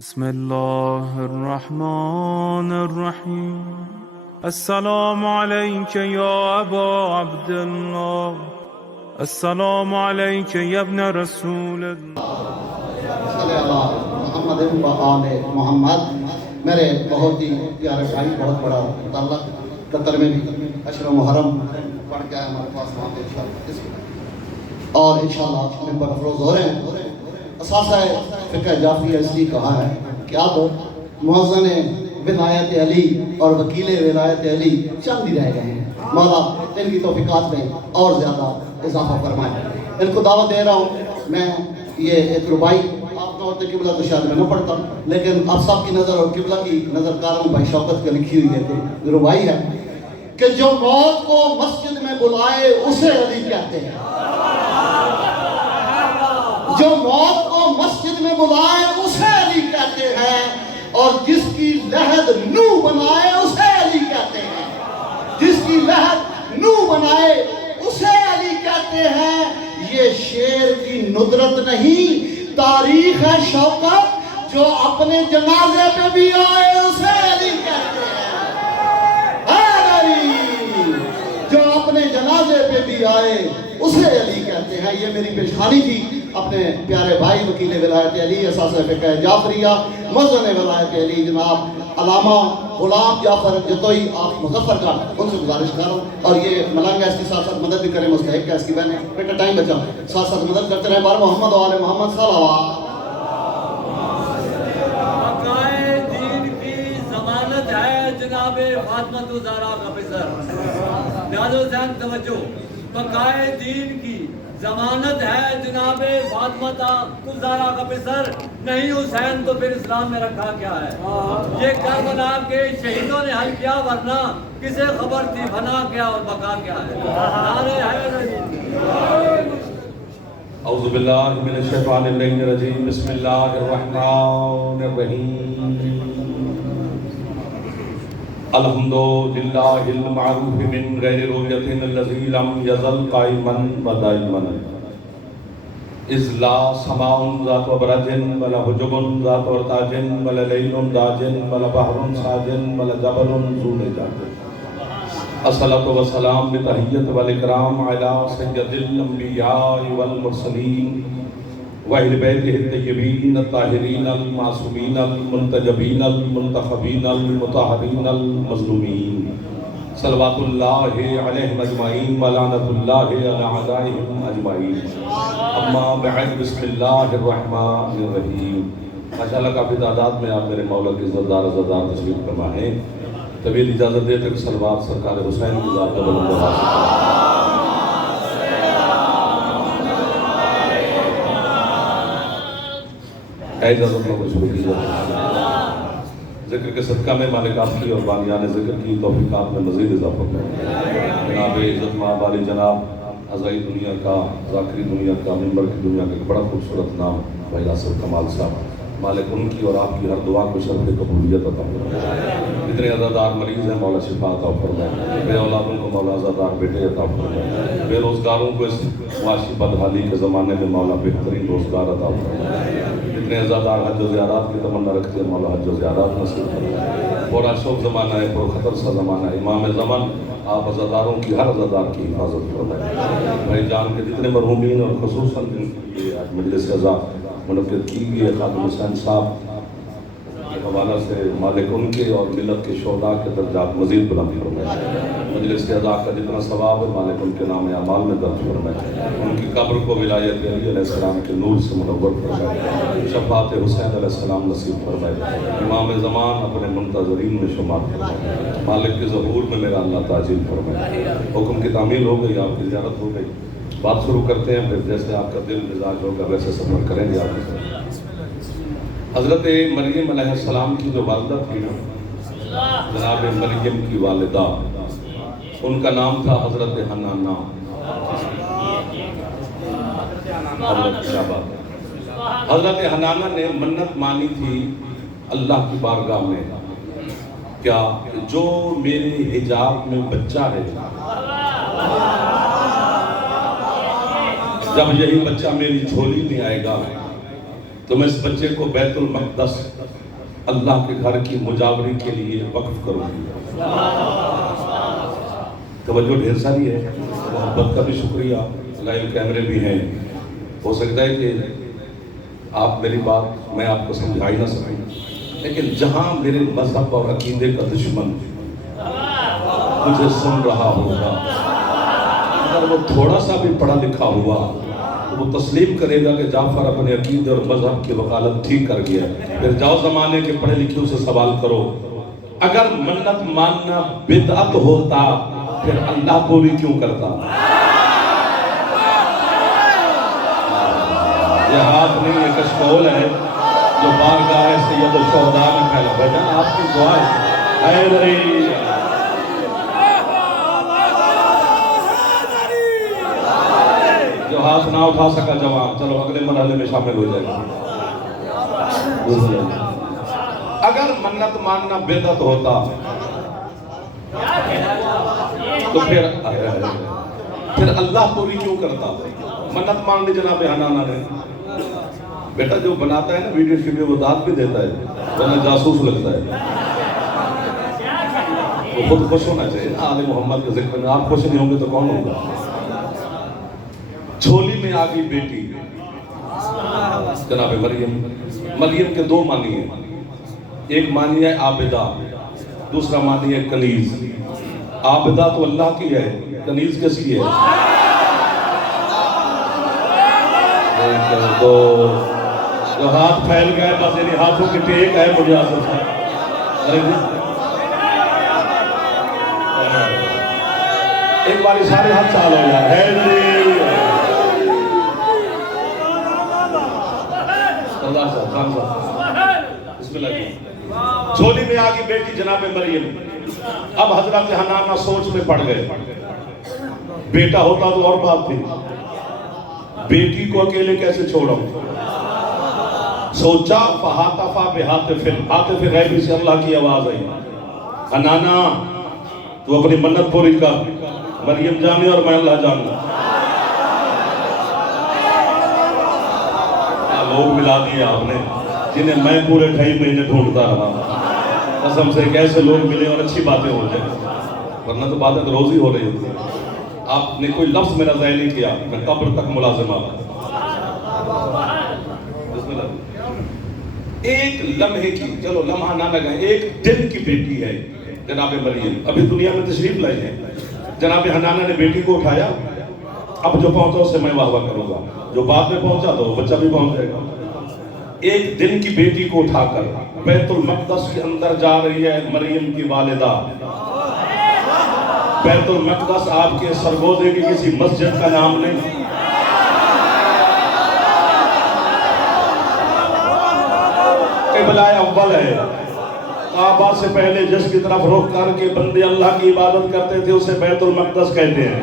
بسم الله الرحمن الرحيم السلام عليك يا أبا عبد الله السلام عليك يا ابن رسول الله صلی اللہ محمد و آل محمد. میرے بہت ہی پیارے بھائی، بہت بڑا تعلق قطر میں بھی عشر محرم پڑھ کے ہمارے پاس وہاں پہ اور انشاءاللہ ممبر افروز ہو رہے ہیں. اساسہ فقہ جعفری اس لیے کہا ہے کہ اب مؤذن ولایت علی اور وکیل ولایت علی چند ہی رہ گئے ہیں. مولا ان کی توفیقات میں اور زیادہ اضافہ فرمائے. ان کو دعوت دے رہا ہوں. میں یہ ایک ربائی آپ نہ ہوتے قبلہ تو شاید میں نہ پڑھتا، لیکن آپ سب کی نظر اور قبلہ کی نظر کاروں بھائی شوکت کے لکھی ہوئی ہے. تو ربائی ہے کہ جو موت کو مسجد میں بلائے اسے علی کہتے ہیں. جو موت کو مسجد میں بلائے اسے علی کہتے ہیں، اور جس کی لحد نو بنائے اسے علی کہتے ہیں. جس کی لحد نو بنائے اسے علی کہتے ہیں. یہ شعر کی ندرت نہیں، تاریخ ہے شوکت. جو اپنے جنازے پہ بھی آئے اسے علی کہتے ہیں. اے علی جو اپنے جنازے پہ بھی آئے اسے علی کہتے ہیں. یہ میری پیشخانی تھی اپنے پیارے بھائی وکیل ولایت علی اساسہ فقہ جعفریہ مؤذن ولایت علی جناب علامہ غلام جعفر جتوئی آپ مظفر کا ان سے گزارش کر رہا ہوں. اور یہ ملنگا اس کی ساتھ ساتھ مدد بھی کریں، مستحق ہے اس کی بہنیں. بیٹا ٹائم بچا، ساتھ ساتھ مدد کرتے رہے. بار محمد و آل محمد صلی اللہ علیہ وسلم. عقائد دین کی ضمانت ہے جناب فاطمہ زہرا کا پسر. نیاز حسین توجہ، بقائے دین کی ضمانت ہے جناب فاطمہ زہرا کا پسر. نہیں حسین تو پھر اسلام میں رکھا کیا ہے؟ یہ کربلا کے شہیدوں نے حل کیا، ورنہ کسے خبر تھی بنا کیا اور بقا کیا ہے؟ نعرہ حیدر. اعوذ باللہ من الشیطان الرجیم. بسم اللہ الرحمن الرحیم. الحمد للہ المعروف من غیر رؤیت الذی لم یزل قائما و دائما. اذ لا سماء ذات برج ولا حجب ذات ارتاج ولا لیل داج ولا بحر ساج ولا جبل ذو نجاج. الصلاة والسلام بتحیت والاکرام علی سید الانبیاء والمرسلین وَأَهْلِ بَيْتِهِ الطَّيِّبِينَ الطَّاهِرِينَ الْمَعْصُومِينَ الْمُنْتَجَبِينَ الْمُطَهَّرِينَ الْمُظْلُومِينَ صلوات اللہ علیہم اجمعین ولعنۃ اللہ علی اعدائہم اجمعین. اما بعد، بسم اللہ الرحمن الرحیم. ماشاءاللہ کافی تعداد میں آپ میرے مولا کے عزتدار تشریف فرما ہیں. طویل اجازت دے تک صلوات سرکار حسین کی ذات بلند آواز. اے اجازت میں کچھ بھی ذکر کے صدقہ میں مالک آپ کی اور بانیان ذکر کی توفیقات میں مزید اضافہ کریں. جناب عزت مآب علی جناب عزائی دنیا کا، ذاکری دنیا کا، منبر کی دنیا کا ایک بڑا خوبصورت نام بھائی ناصر کمال صاحب. مالک ان کی اور آپ کی ہر دعا کو شرف قبولیت عطا فرمائے. جتنے عزادار مریض ہیں مولا شفا عطا فرمائے. بے اولادوں کو مولا عزادار بیٹے عطا فرمائے. بے روزگاروں کو اس معاشی بدحالی کے زمانے میں مولا بہترین روزگار عطا فرمائے. جتنے عزادار حج و زیارات کی تمنا رکھتے ہیں مولا حج و زیارات نصیب فرمائے. بڑا شوق زمانہ ہے، پر خطر سا زمانہ ہے. امام زمان آپ عزاداروں کی، ہر عزادار کی حفاظت فرمائے. بھائی جان کے جتنے مرحومین اور خصوصاً جن کے لیے آج مجلس عزا منعقد کی گئی ہے، خادم حسین صاحب کے حوالہ سے مالک ان کے اور ملت کے شہداء کے درجات مزید بلندی فرمائے. مجلس عزا کا جتنا ثواب ہے مالک ان کے نام اعمال میں درج فرمائے. ان کی قبر کو ولایت علی علیہ السلام کے نور سے منور فرمائے. شفاعت حسین علیہ السلام نصیب فرمائے. امام زمان اپنے منتظرین میں شمار فرمائے. مالک کے ظہور میں میرا اللہ تعجیل فرمائے. حکم کی تعمیل ہو گئی، آپ کی زیارت ہو گئی. بات شروع کرتے ہیں، پھر جیسے آپ کا دل مزاج ہوگا ویسے سفر کریں گے. آپ کے حضرت مریم علیہ السلام کی جو والدہ تھی نا، جناب مریم کی والدہ، ان کا نام تھا حضرت حنانہ. حضرت حنانہ نے منت مانی تھی اللہ کی بارگاہ میں، کیا جو میرے حجاب میں بچہ ہے، جب یہی بچہ میری جھولی میں آئے گا تو میں اس بچے کو بیت المقدس اللہ کے گھر کی مجاوری کے لیے وقف کروں گی. توجہ ڈھیر ساری ہے, محبت کا بھی شکریہ, لائیو کیمرے بھی ہیں. ہو سکتا ہے کہ آپ میری بات میں آپ کو سمجھا ہی نہ سکوں, لیکن جہاں میرے مذہب اور عقیدے کا دشمن مجھے سن رہا ہوگا, اگر وہ تھوڑا سا بھی پڑھا لکھا ہوا تو وہ تسلیم کرے گا کہ جعفر اپنے عقیدے اور مذہب کی وکالت ٹھیک کر گیا. پھر جاؤ زمانے کے پڑھے لکھوں سے سوال کرو, اگر منت ماننا بدعت ہوتا پھر اللہ پوری کیوں کرتا؟ یہ ہاتھ نہیں, یہ کشکول ہے جو بارگاہ سید الشہداء میں پھیلا. بھائی آپ کی دعا ہے. جو ہاتھ نہ اٹھا سکا جوان, چلو اگلے مرحلے میں شامل ہو جائے گا. اگر منت ماننا بدعت ہوتا تو پھر اللہ پوری کیوں کرتا؟ منت مان لی جناب حنانہ نے. بیٹا جو بناتا ہے نا ویڈیو شیڈیو وہ داد بھی دیتا ہے, ورنہ جاسوس لگتا ہے. وہ خود خوش ہونا چاہیے نا آل محمد کے ذکر میں. آپ خوش نہیں ہوں گے تو کون ہوگا؟ جھولی میں آ گئی بیٹی جناب مریم. مریم کے دو معنی ہیں, ایک معنی ہے عابدہ, دوسرا معنی ہے کنیز. عابدہ تو اللہ کی ہے, کنیز کس کی ہے؟ تو جو ہاتھ پھیل گئے بس یعنی ہاتھوں کی ٹیک ہے مجھے آسر سے. ایک باری سارے ہاتھ چال ہو یار. اللہ صاحب خان صاحب بسم اللہ جی. جھولی میں آگی بیٹی جناب مریم. اب حضرت حنانہ سوچ میں پڑ گئے. بیٹا ہوتا تو اور بات تھی, بیٹی کو اکیلے کیسے چھوڑا. سوچا فہاتفا بہاتف, ہاتف غیبی سے اللہ کی آواز آئی, حنانہ تو اپنی منت پوری کر, مریم جانے اور میں اللہ جانوں. لوگ ملا دیا آپ نے جنہیں میں پورے 2.5 مہینے ڈھونڈتا رہا. قسم سے کیسے لوگ ملے اور اچھی باتیں ہو جائیں, ورنہ تو باتیں تو روز ہی ہو رہی ہوتی. آپ نے کوئی لفظ میرا ضائع نہیں کیا, میں قبر تک ملازم آتا. ایک لمحے کی, چلو لمحہ نہ لگائیں, ایک دن کی بیٹی ہے جناب مریم, ابھی دنیا میں تشریف لائی ہے. جناب حنانہ نے بیٹی کو اٹھایا, اب جو پہنچا اس سے میں واہ واہ کروں گا, جو بعد میں پہنچا تو بچہ بھی پہنچ جائے گا. ایک دن کی بیٹی کو اٹھا کر بیت المقدس کے اندر جا رہی ہے مریم کی والدہ. بیت المقدس آپ کے سرگوزے کی کسی مسجد کا نام نہیں, قبلہ اول ہے. کعبہ سے پہلے جس کی طرف رخ کر کے بندے اللہ کی عبادت کرتے تھے اسے بیت المقدس کہتے ہیں.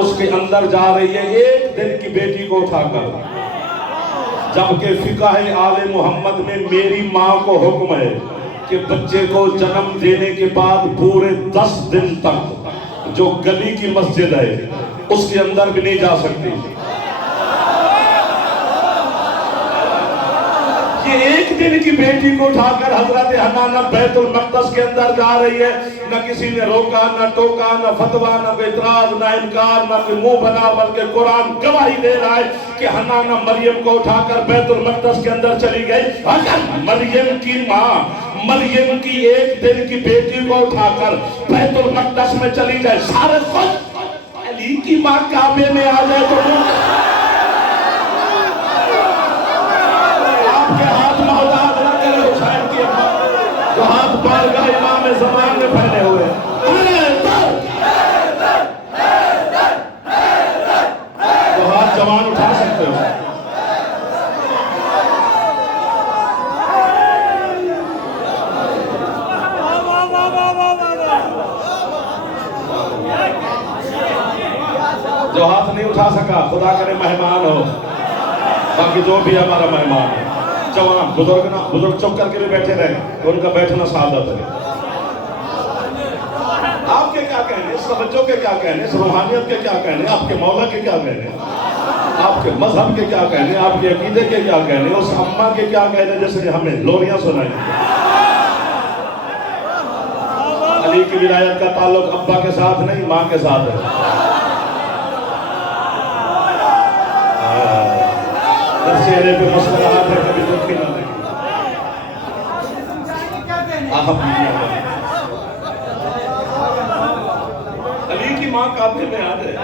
اس کے اندر جا رہی ہے ایک دن کی بیٹی کو اٹھا کر, جبکہ فقہ آل محمد میں میری ماں کو حکم ہے کہ بچے کو جنم دینے کے بعد پورے 10 دن تک جو گلی کی مسجد ہے اس کے اندر بھی نہیں جا سکتی. یہ ایک دن کی بیٹی کو اٹھا کر حضرت حنانہ بیت المقدس کے اندر جا رہی ہے. نہ کسی نے روکا, نہ ٹوکا, نہ فتویٰ, نہ کوئی اعتراض, نہ انکار, نہ کوئی منہ بنا, بلکہ قرآن گواہی دے رہا ہے کہ حنانہ مریم کو اٹھا کر بیت المقدس کے اندر چلی گئی. اگر مریم کی ماں مریم کی ایک دن کی بیٹی کو اٹھا کر بیت المقدس میں چلی جائے, سارے خود علی کی ماں کعبے میں آ جائے تو آپ کے ہاتھ محتاج نہ کرے حسین کی امت جو ہاتھ بارگاہ امام زمان میں پھیلے ہوئے. تو ہاتھ جوان اٹھا سکتے ہو. جو ہاتھ نہیں اٹھا سکا خدا کرے مہمان ہو, باقی جو بھی ہمارا مہمان ہے. جوان بزرگ نا, بزرگ چپ کر کے بھی بیٹھے رہے تو ان کا بیٹھنا سعادت ہے. آپ کے کیا کہنے, اس توجہ کے کیا کہنے, اس روحانیت کے کیا کہنے, آپ کے مولا کے کیا کہنے. آپ کے مذہب کے کیا کہنے، آپ کے عقیدے کے کیا کہنے، اس اماں کے کیا کہنے جس نے ہمیں لوریاں سنائی. علی کی ولایت کا تعلق ابا کے ساتھ نہیں، ماں کے ساتھ ہے. چہرے پہ مسکراہٹ ہے، کبھی دکھی نہ لگی. علی کی ماں کعبے میں یاد ہے،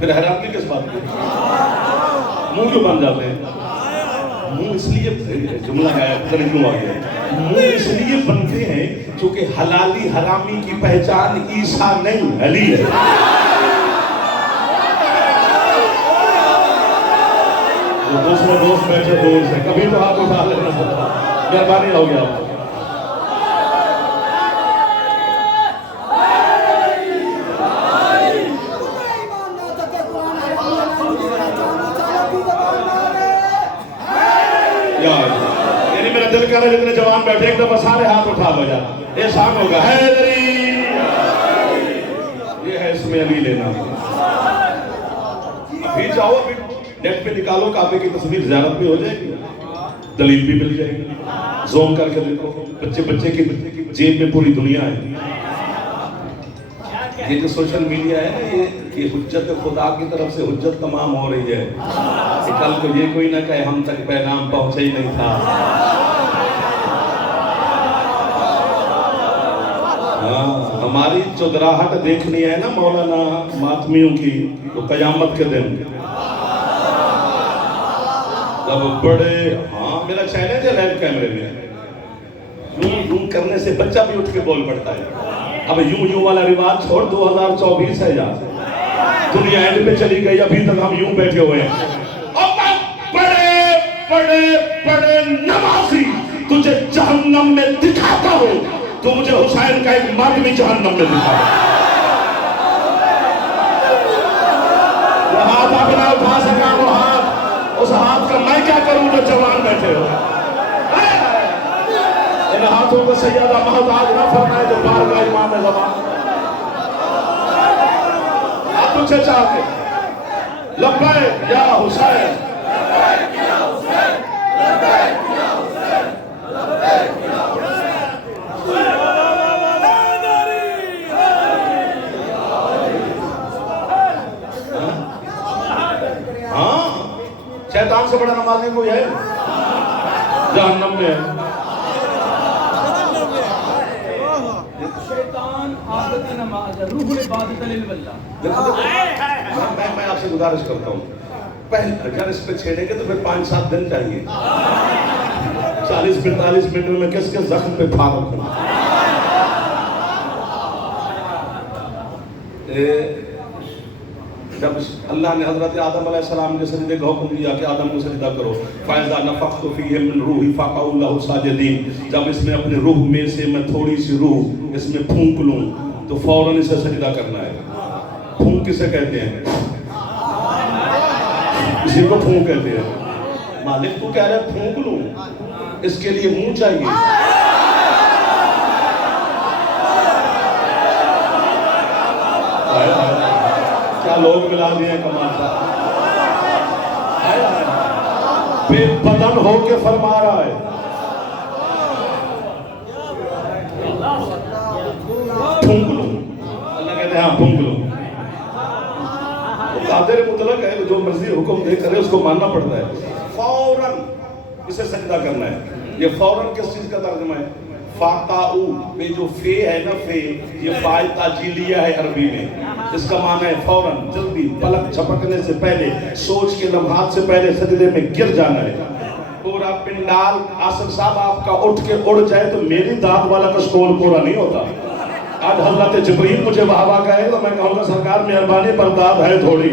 پھر حیران کی کس بات کی؟ منہ کیوں بن جاتے ہیں؟ منہ اس لیے جملہ ہے، ترجمہ آ گیا. منہ اس لیے بنتے ہیں چونکہ حلالی حرامی کی پہچان عیسیٰ نہیں علی ہے. دوسرے دوست بیٹھے دور سے کبھی تو ہاتھ اٹھا لینا سکتا. مہربانی ہو گیا. یعنی میرا دل کر رہا ہے جتنے جوان بیٹھے ایک دفعہ سارے ہاتھ اٹھا لو جانا. احسان ہوگا حیدری، یہ ہے اس میں علی لینا. ابھی جاؤ، ابھی نیٹ پہ نکالو کعبے کی تصویر، زیارت بھی ہو جائے گی، دلیل بھی مل جائے گی. زوم کر کے دیکھو، بچے کی جیب میں پوری دنیا ہے. یہ جو سوشل میڈیا ہے نا، یہ حجت خدا کی طرف سے حجت تمام ہو رہی ہے کہ کل کو یہ کوئی نہ کہے ہم تک پیغام پہنچے ہی نہیں تھا. ہماری چودراہٹ دیکھنی ہے نا مولانا ماتمیوں کی، تو قیامت کے دن جب بڑے، ہاں میرا چیلنج ہے لائیو کیمرے میں، یوں کرنے سے بچہ بھی اٹھ کے بول پڑتا ہے. اب یوں والا رواج چھوڑ، 2024 ہے یار، دنیا اینڈ پہ چلی گئی، ابھی تک ہم یوں بیٹھے ہوئے ہیں. بڑے نمازی تجھے جہنم میں دکھاتا ہوں، تو مجھے حسین کا ایک مرد بھی جہنم میں دکھا. وہ ہاتھ آپ نہ اٹھا سکا، وہ ہاتھ، اس ہاتھ کا میں کیا کروں جو جوان بیٹھے ہو. ان ہاتھوں کو سیدہ محتاج نہ فرمائے جو بارگاہ امام زمان. ہاتھ اونچے چاہ کے لبیک یا حسین، لبیک یا حسین، لبیک یا حسین، لبیک یا حسین. ہاں، شیطان سے بڑا نمازی کوئی ہے؟ جہنم میں ہے. میں آپ سے گزارش کرتا ہوں، پہلے اگر اس پہ چھیڑیں گے تو پھر 5-7 دن چاہیے. 40-45 منٹ میں کس کے زخم پہ پھاڑ رکھوں. جب اللہ نے حضرت آدم علیہ السلام کے سجدے کا حکم دیا کہ آدم کو سجدہ کرو، فَإِذَا نَفَخْتُ فِيهِ مِنْ رُوحِي فَقَعُوا لَهُ سَاجِدِينَ، جب اس میں اپنے روح میں سے میں تھوڑی سی روح اس میں پھونک لوں تو فوراً اسے سجدہ کرنا ہے. پھونک کسے کہتے ہیں؟ اسی کو پھونک کہتے ہیں. مالک کو کہہ رہے ہیں پھونک لوں، اس کے لیے منہ چاہیے. کیا لوگ ملا دیے کمال صاحب. بے بدن ہو کے فرما رہا ہے پھونک لوں. اللہ کہتے ہیں ہاں پھونک لوں. قادر مطلق ہے، جو مرضی حکم دے کرے اس کو ماننا پڑتا ہے. فوراً اسے سجدہ کرنا ہے. یہ فوراً کس چیز کا ترجمہ ہے؟ فاقاؤ میں جو فے ہے نا، فے یہ فائل تاجیلیہ ہے عربی میں. اس کا معنی ہے فوراً، جلدی، پلک جھپکنے سے پہلے، سوچ کے لمحات سے پہلے سجدے میں گر جانا ہے. پورا پنڈال آصف صاحب آپ کا اٹھ کے اڑ جائے تو میری داد والا کشکول پورا نہیں ہوتا. آج حضرت جبریل مجھے واہ کہے تو میں کہوں گا سرکار مہربانی پر داد ہے تھوڑی،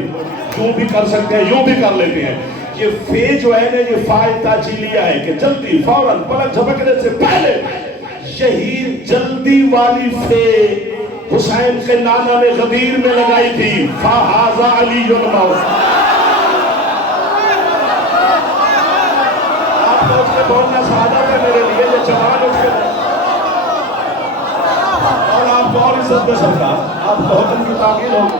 یوں بھی کر سکتے ہیں، یوں بھی کر لیتے ہیں. یہ فے جو ہے نا، یہ فائل تاجیلیہ ہے کہ جلدی، فوراً، پلک جھپکنے سے پہلے. یہی جلدی والی فے حسین کے نانا نے غدیر میں لگائی تھی. فَهَذَا عَلِيٌّ الْمَوْتِ. آپ کو اس کے بولنا سعادت ہے میرے لیے، یہ جوان اس کے اور آپ کو اور عزت دے سکتا، آپ کو حکم کی تعمیل ہوگی.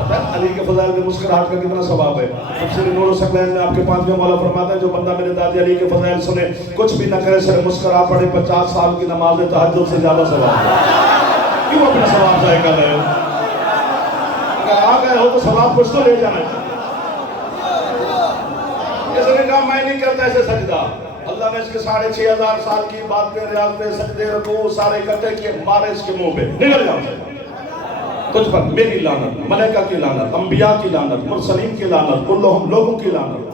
پتہ ہے علی کے فضائل میں مسکراہٹ کا کتنا ثواب ہے. تفسیر نور الثقلین میں آپ کے 5ویں مولا فرماتا ہے جو بندہ میرے دادی علی کے فضائل سنے کچھ بھی نہ کرے صرف مسکرا پڑے 50 سال کی نماز تہجد سے زیادہ ثواب ہے. کیوں اپنا ثواب ضائع کر رہے ہو؟ اگر آ گئے ہو تو ثواب کچھ تو لے جانا ہے. اس نے کہا میں نہیں کرتا ایسے سجدہ. اللہ نے اس کے 6,500 سال کی باتیں ریاضتیں سجدے رکوع سارے اکٹھے کیے مارے اس کے منہ پہ نکل جاؤ سے. کچھ پر میری لعنت ملائکہ کی لعنت انبیاء کی لعنت مرسلین کی لعنت کلہم لوگوں کی لعنت.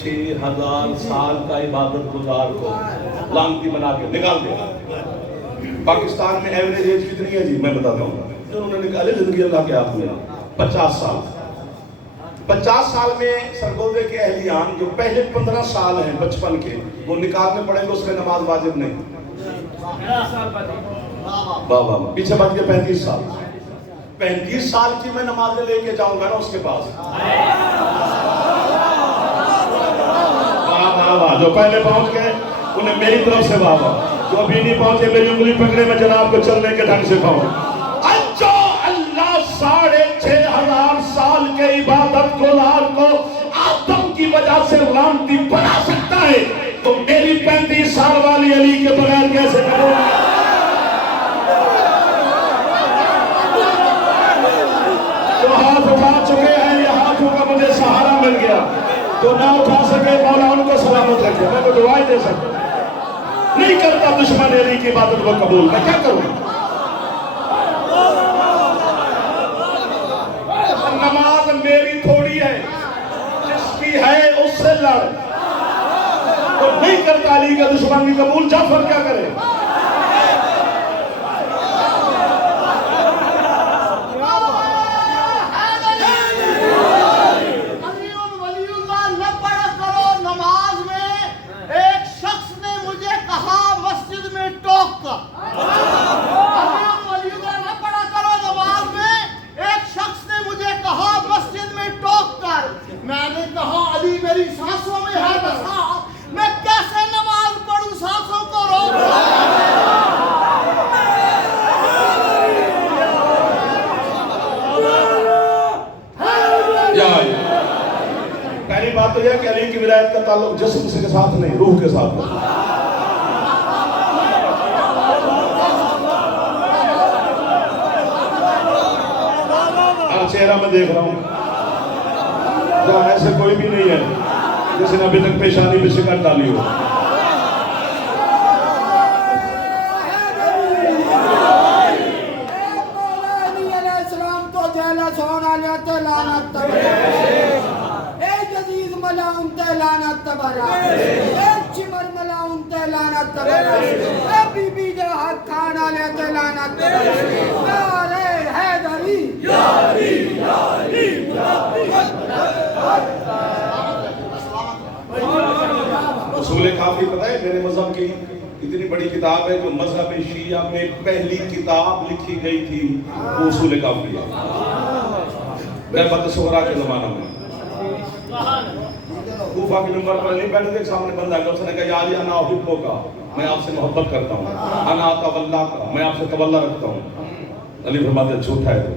6,500 سال کا عبادت گزار کو لعنتی بنا کے نکال دیا. پاکستان میں ایوریج ایج کتنی ہے جی میں بتاتا ہوں. انہوں نے نکالے زندگی اللہ کے ہاتھ میں 50 سال. 50 سال میں سرگودے کے اہلیان جو پہلے 15 سال ہیں بچپن کے وہ نکالنے پڑیں گے. اس میں نماز واجب نہیں. بابا پیچھے بچ کے 35 سال. 35 سال کی میں نمازیں لے کے جاؤں گا نا اس کے پاس. جو پہلے پہنچ گئے انہیں میری طرف سے بابا. جو ابھی نہیں پہنچے میری انگلی پکڑے میں جناب کو چلنے کے ڈھنگ سے پہنچ. اچھا اللہ 6,500 سال کے عبادت گزار کو آدم کی وجہ سے لعنتی بنا سکتا ہے تو میری 35 سال والی علی کے بغیر کیسے کرو. جو ہاتھ اٹھا چکے ہیں یہ ہاتھوں کا مجھے سہارا مل گیا. جو نہ اٹھا سکے مولا ان کو سلامت رکھے. میں کو دعائیں دے سکتا نہیں کرتا دشمن علی کی عبادت کو قبول. میں کیا کروں؟ نماز میری تھوڑی ہے جس کی ہے اس سے لڑ. تو نہیں کرتا علی کا دشمن کی قبول. جعفر کیا کرے؟ پہلی بات تو یہ کہ علی کی ولایت کا تعلق جسم سے کے ساتھ نہیں روح کے ساتھ ہے. چہرہ میں دیکھ رہا ہوں جہاں ایسے کوئی بھی نہیں ہے جس نے ابھی تک پیشانی پہ شکن ڈالی ہو. اصول کافی پتہ ہے میرے مذہب کی اتنی بڑی کتاب ہے جو مذہب شیعہ میں پہلی کتاب لکھی گئی تھی وہ اصول کافی ہے. غیبت صغریٰ کے زمانہ میں کوفہ کے نمبر پر نہیں بیٹھے تھے. سامنے بندہ ہے اس نے کہا یا علی انا احبک کا میں آپ سے محبت کرتا ہوں. انا اتولا کا میں آپ سے تولا رکھتا ہوں. علی فرماتے ہیں جھوٹا ہے تو.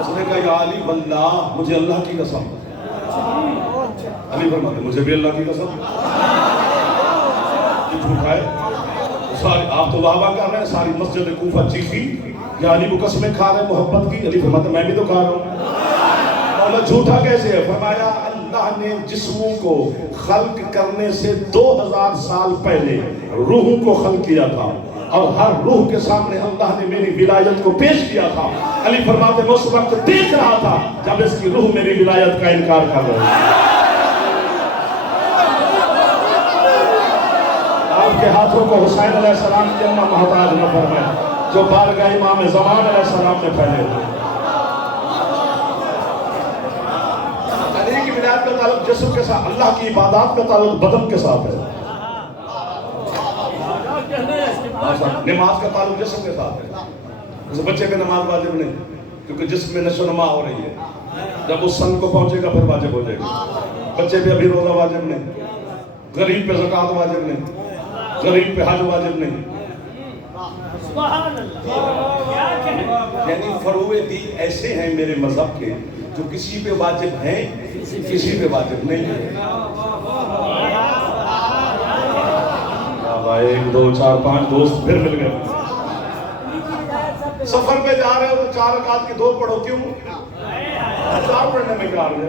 اس نے کہا یا علی واللہ مجھے اللہ کی قسم. علی فرماتے ہیں مجھے بھی اللہ کی قسم. یہ جھوٹا ہے. آپ تو واہ واہ کر رہے ہیں. ساری مسجد کوفہ چیخی یا علی کو قسمیں کھا رہے محبت کی. علی فرماتے ہیں میں بھی تو کھا رہا ہوں. مولا جھوٹا کیسے ہے؟ فرمایا اللہ نے جسموں کو خلق کرنے سے 2000 سال پہلے روحوں کو خلق کیا تھا اور ہر روح کے سامنے اللہ نے میری ولایت کو پیش کیا تھا. علی فرماتے میں اس وقت دیکھ رہا تھا جب اس کی روح میری ولایت کا انکار کر رہی ہے. آپ کے ہاتھوں کو حسین علیہ السلام کی امہ محتاج نہ فرمائے جو بارگاہ امام زمان علیہ السلام نے پھیلے ہوئے. علی کی ولایت کا تعلق جسم کے ساتھ. اللہ کی عبادات کا تعلق بدن کے ساتھ ہے. نماز کا تعلق جسم کے ساتھ ہے. جیسے بچے پہ نماز واجب نہیں کیونکہ جسم میں نشو نما ہو رہی ہے. جب اس سن کو پہنچے گا پھر واجب ہو جائے گا. بچے پہ ابھی روزہ واجب نہیں، غریب پہ زکوٰۃ واجب نہیں، غریب پہ حج واجب نہیں. یعنی فروع دین ایسے ہیں میرے مذہب کے جو کسی پہ واجب ہیں کسی پہ واجب نہیں ہے. 1 2 4 5 دوست پھر مل گئے. سفر پہ جا رہے ہو تو 4 رکعت کی 2 پڑھو، کیوں؟ 4 پڑھنے میں کیا ہے؟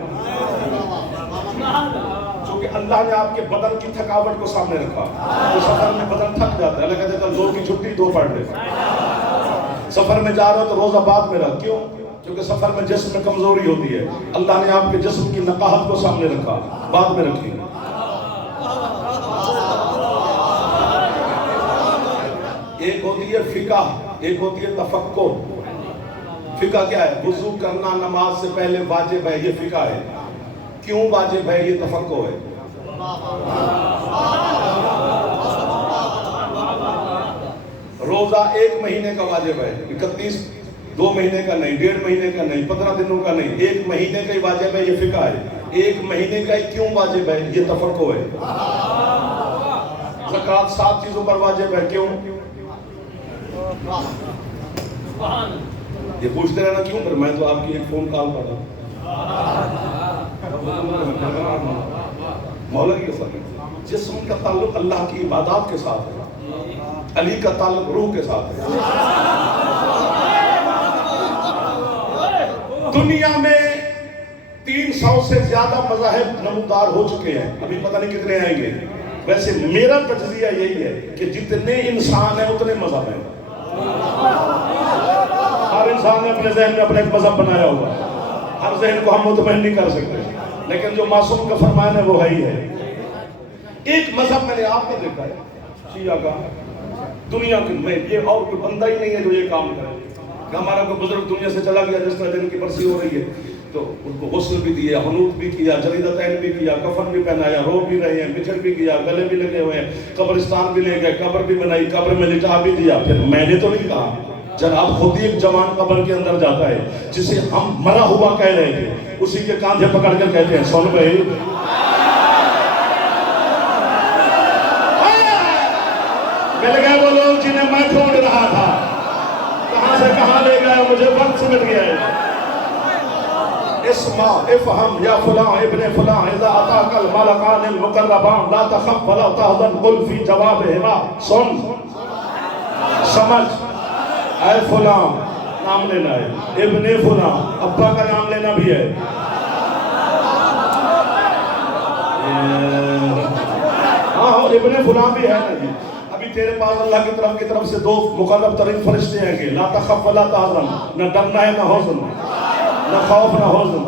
چونکہ اللہ نے آپ کے بدن کی تھکاوٹ کو سامنے رکھا. تو سفر میں بدن تھک جاتا ہے، اللہ کہتے ہیں زور کی چھٹی 2 پڑھ لے. سفر میں جا رہے ہو تو روزہ بعد میں رکھ، کیوں؟ کیونکہ سفر میں جسم میں کمزوری ہوتی ہے. اللہ نے آپ کے جسم کی نقاہت کو سامنے رکھا، بعد میں رکھی. ایک ہوتی ہے فقہ، ایک ہوتی ہے تفکر. فقہ کیا ہے؟ وضو کرنا نماز سے پہلے واجب ہے، یہ فقہ ہے. کیوں واجب ہے؟ یہ تفکر ہے. روزہ 1 مہینے کا واجب ہے، 31 2 مہینے کا نہیں، 1.5 مہینے کا نہیں، 15 دنوں کا نہیں، 1 مہینے کا ہی واجب ہے، یہ فقہ ہے. 1 مہینے کا ہی کیوں واجب ہے؟ یہ تفکر ہے. زکوٰۃ 7 چیزوں پر واجب ہے، کیوں؟ یہ پوچھتے رہنا کیوں؟ پر میں تو آپ کی ایک فون کال پر رہا. مولا کی قسم، جسم کا تعلق اللہ کی عبادات کے ساتھ ہے، علی کا تعلق روح کے ساتھ ہے. دنیا میں 300 سے زیادہ مذاہب نمودار ہو چکے ہیں، ابھی پتہ نہیں کتنے آئیں گے. ویسے میرا تجزیہ یہی ہے کہ جتنے انسان ہیں اتنے مذہب ہیں. ہر انسان نے اپنے ذہن میں اپنا ایک مذہب بنایا ہوا ہے. ہر ذہن کو ہم مطمئن نہیں کر سکتے، لیکن جو معصوم کا فرمان ہے وہ ہے ہی ہے. ایک مذہب میں نے آپ نے دیکھا ہے شیعہ کا، دنیا میں یہ اور کوئی بندہ ہی نہیں ہے جو یہ کام کرے. کہ ہمارا کوئی بزرگ دنیا سے چلا گیا، جس طرح دن کی برسی ہو رہی ہے تو ان کو غسل بھی دیا، حنوط بھی کیا، جریدتین بھی کیا، کفن بھی پہنایا، رو بھی رہے ہیں، بچھڑ بھی کیا، گلے بھی لگے ہوئے ہیں، قبرستان بھی لے گئے، قبر بھی بنائی، قبر میں لٹا بھی دیا. پھر میں نے تو نہیں کہا، جناب خود ہی ایک جوان قبر کے اندر جاتا ہے جسے ہم مرا ہوا کہہ رہے تھے، اسی کے کاندھے پکڑ کر کہتے ہیں سن بھائی مل گئے وہ لوگ جنہیں میں ڈھونڈ رہا تھا. کہاں سے کہاں لے گئے، مجھے وقت سمجھ گیا ہے. اسمع افہم یا فلاں ابن فلاں اذا اتاک الملکان المقربان لا تخف ولا تحزن قل فی جوابہما. سن سمجھ، اے فلاں نام لینا ہے، ابن فلاں ابا کا نام لینا بھی ہے. ہاں ابن فلاں بھی ہے نا جی. ابھی تیرے پاس اللہ کی طرف سے 2 مقرب ترین فرشتے ہیں کہ لا تخف ولا تحزن، نہ ڈرنا ہے نہ حزن، نہ خوف نہ حزن.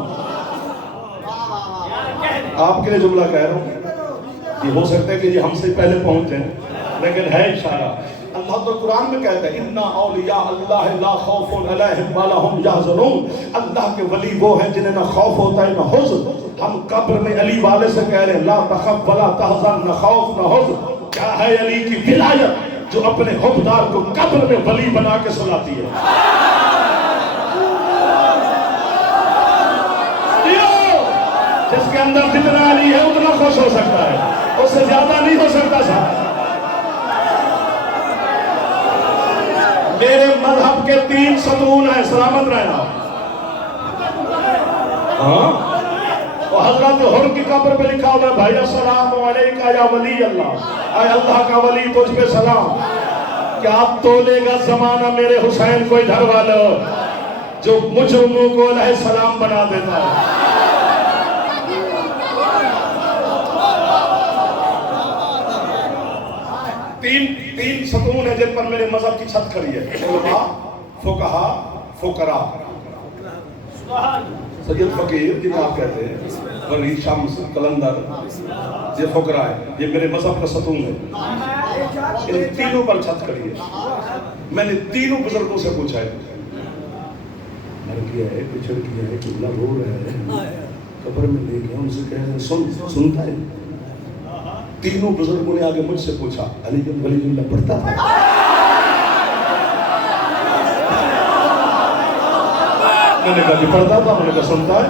آپ کے لیے جملہ کہہ رہا ہوں، یہ ہو سکتا ہے کہ یہ ہم سے پہلے پہنچ جائیں، لیکن ہے اشارہ. اللہ تو قرآن میں کہتا ہے اِنَّا أَوْلِيَاءَ اللَّهِ لَا خَوْفٌ عَلَيْهِمْ وَلَا هُمْ يَحْزَنُونَ. اللہ کے ولی وہ ہیں جنہیں نہ خوف ہوتا ہے نہ حزن. ہم قبر میں علی والے سے کہہ رہے ہیں لا تخف ولا تحزن، نہ خوف نہ حزن. کیا ہے علی کی ولایت جو اپنے حبدار کو قبر میں ولی بنا کے سلاتی ہے. جس کے اندر جتنا علی ہے اتنا خوش ہو سکتا ہے، اس سے زیادہ نہیں ہو سکتا. صاحب میرے مذہب کے 3 ستون ہیں، سلامت رہنا. ہاں تو حضرت حر کی قبر پہ لکھا ہوا ہے بھائی السلام علیکہ یا ولی اللہ، اے اللہ کا ولی تجھ پہ سلام. کیا تولے گا زمانہ میرے حسین کو ادھر والا جو مجرموں کو علیہ السلام بنا دیتا ہے. تین ستون ہیں جن پر میرے مذہب کی چھت کھڑی ہے، علماء، فقہا، فقراء. سید فقیر جنہیں آپ کہتے ہیں، ولی، شمس، کلندر، یہ فقراء ہے، یہ میرے مذہب کا ستون ہے. ان تینوں پر چھت کھڑی ہے. میں نے تینوں بزرگوں سے پوچھا ہے، مر گیا ہے، بچھڑ گیا ہے، قبلہ رو رہا ہے، قبر میں لے گیا، ان سے کہہ رہے ہیں سنتا ہے. تینوں بزرگوں نے آگے مجھ سے پوچھا علی بن ولی اللہ پڑھتا تھا؟ میں نے کہا کہ پڑھتا تھا. میں نے کہا سنتا ہے.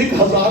1000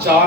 4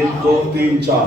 1 2 3 4,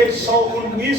119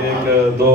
1 2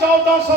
1400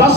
10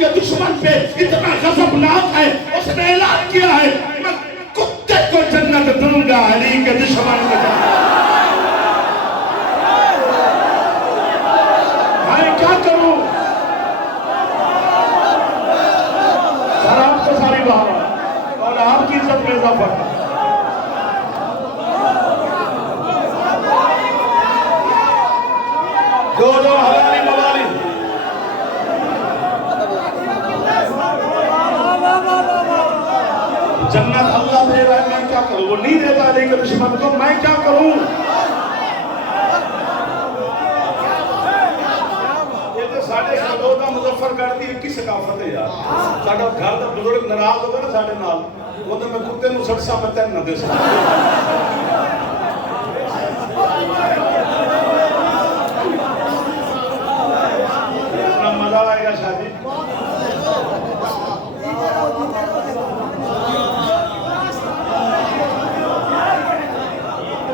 کے دشمن پہ اتنا غضبناک ہے، اس نے اعلان کیا ہے میں کتے کو جنت دوں گا علی کے دشمن کو میں کیا کروں؟ حرام کو ساری بہار اور آپ کی عزت میں اضافہ کرتا جو حلالی موالی جنت اللہ دے رہا ہے، میں کیا کروں؟ وہ نہیں دیتا علی کے دشمن کو، میں کیا کروں؟ یہ تو ساڑھے سادودہ مظفر گڑھ دی ایک ہی ثقافت ہے یار. ساڑھا گھر دا بزرگ ناراض ہوگا نا ساڑھے نال، وہ تو میں کتے نو سڑسا میں تین نہ دے سکتا. مزہ آئے گا شادی.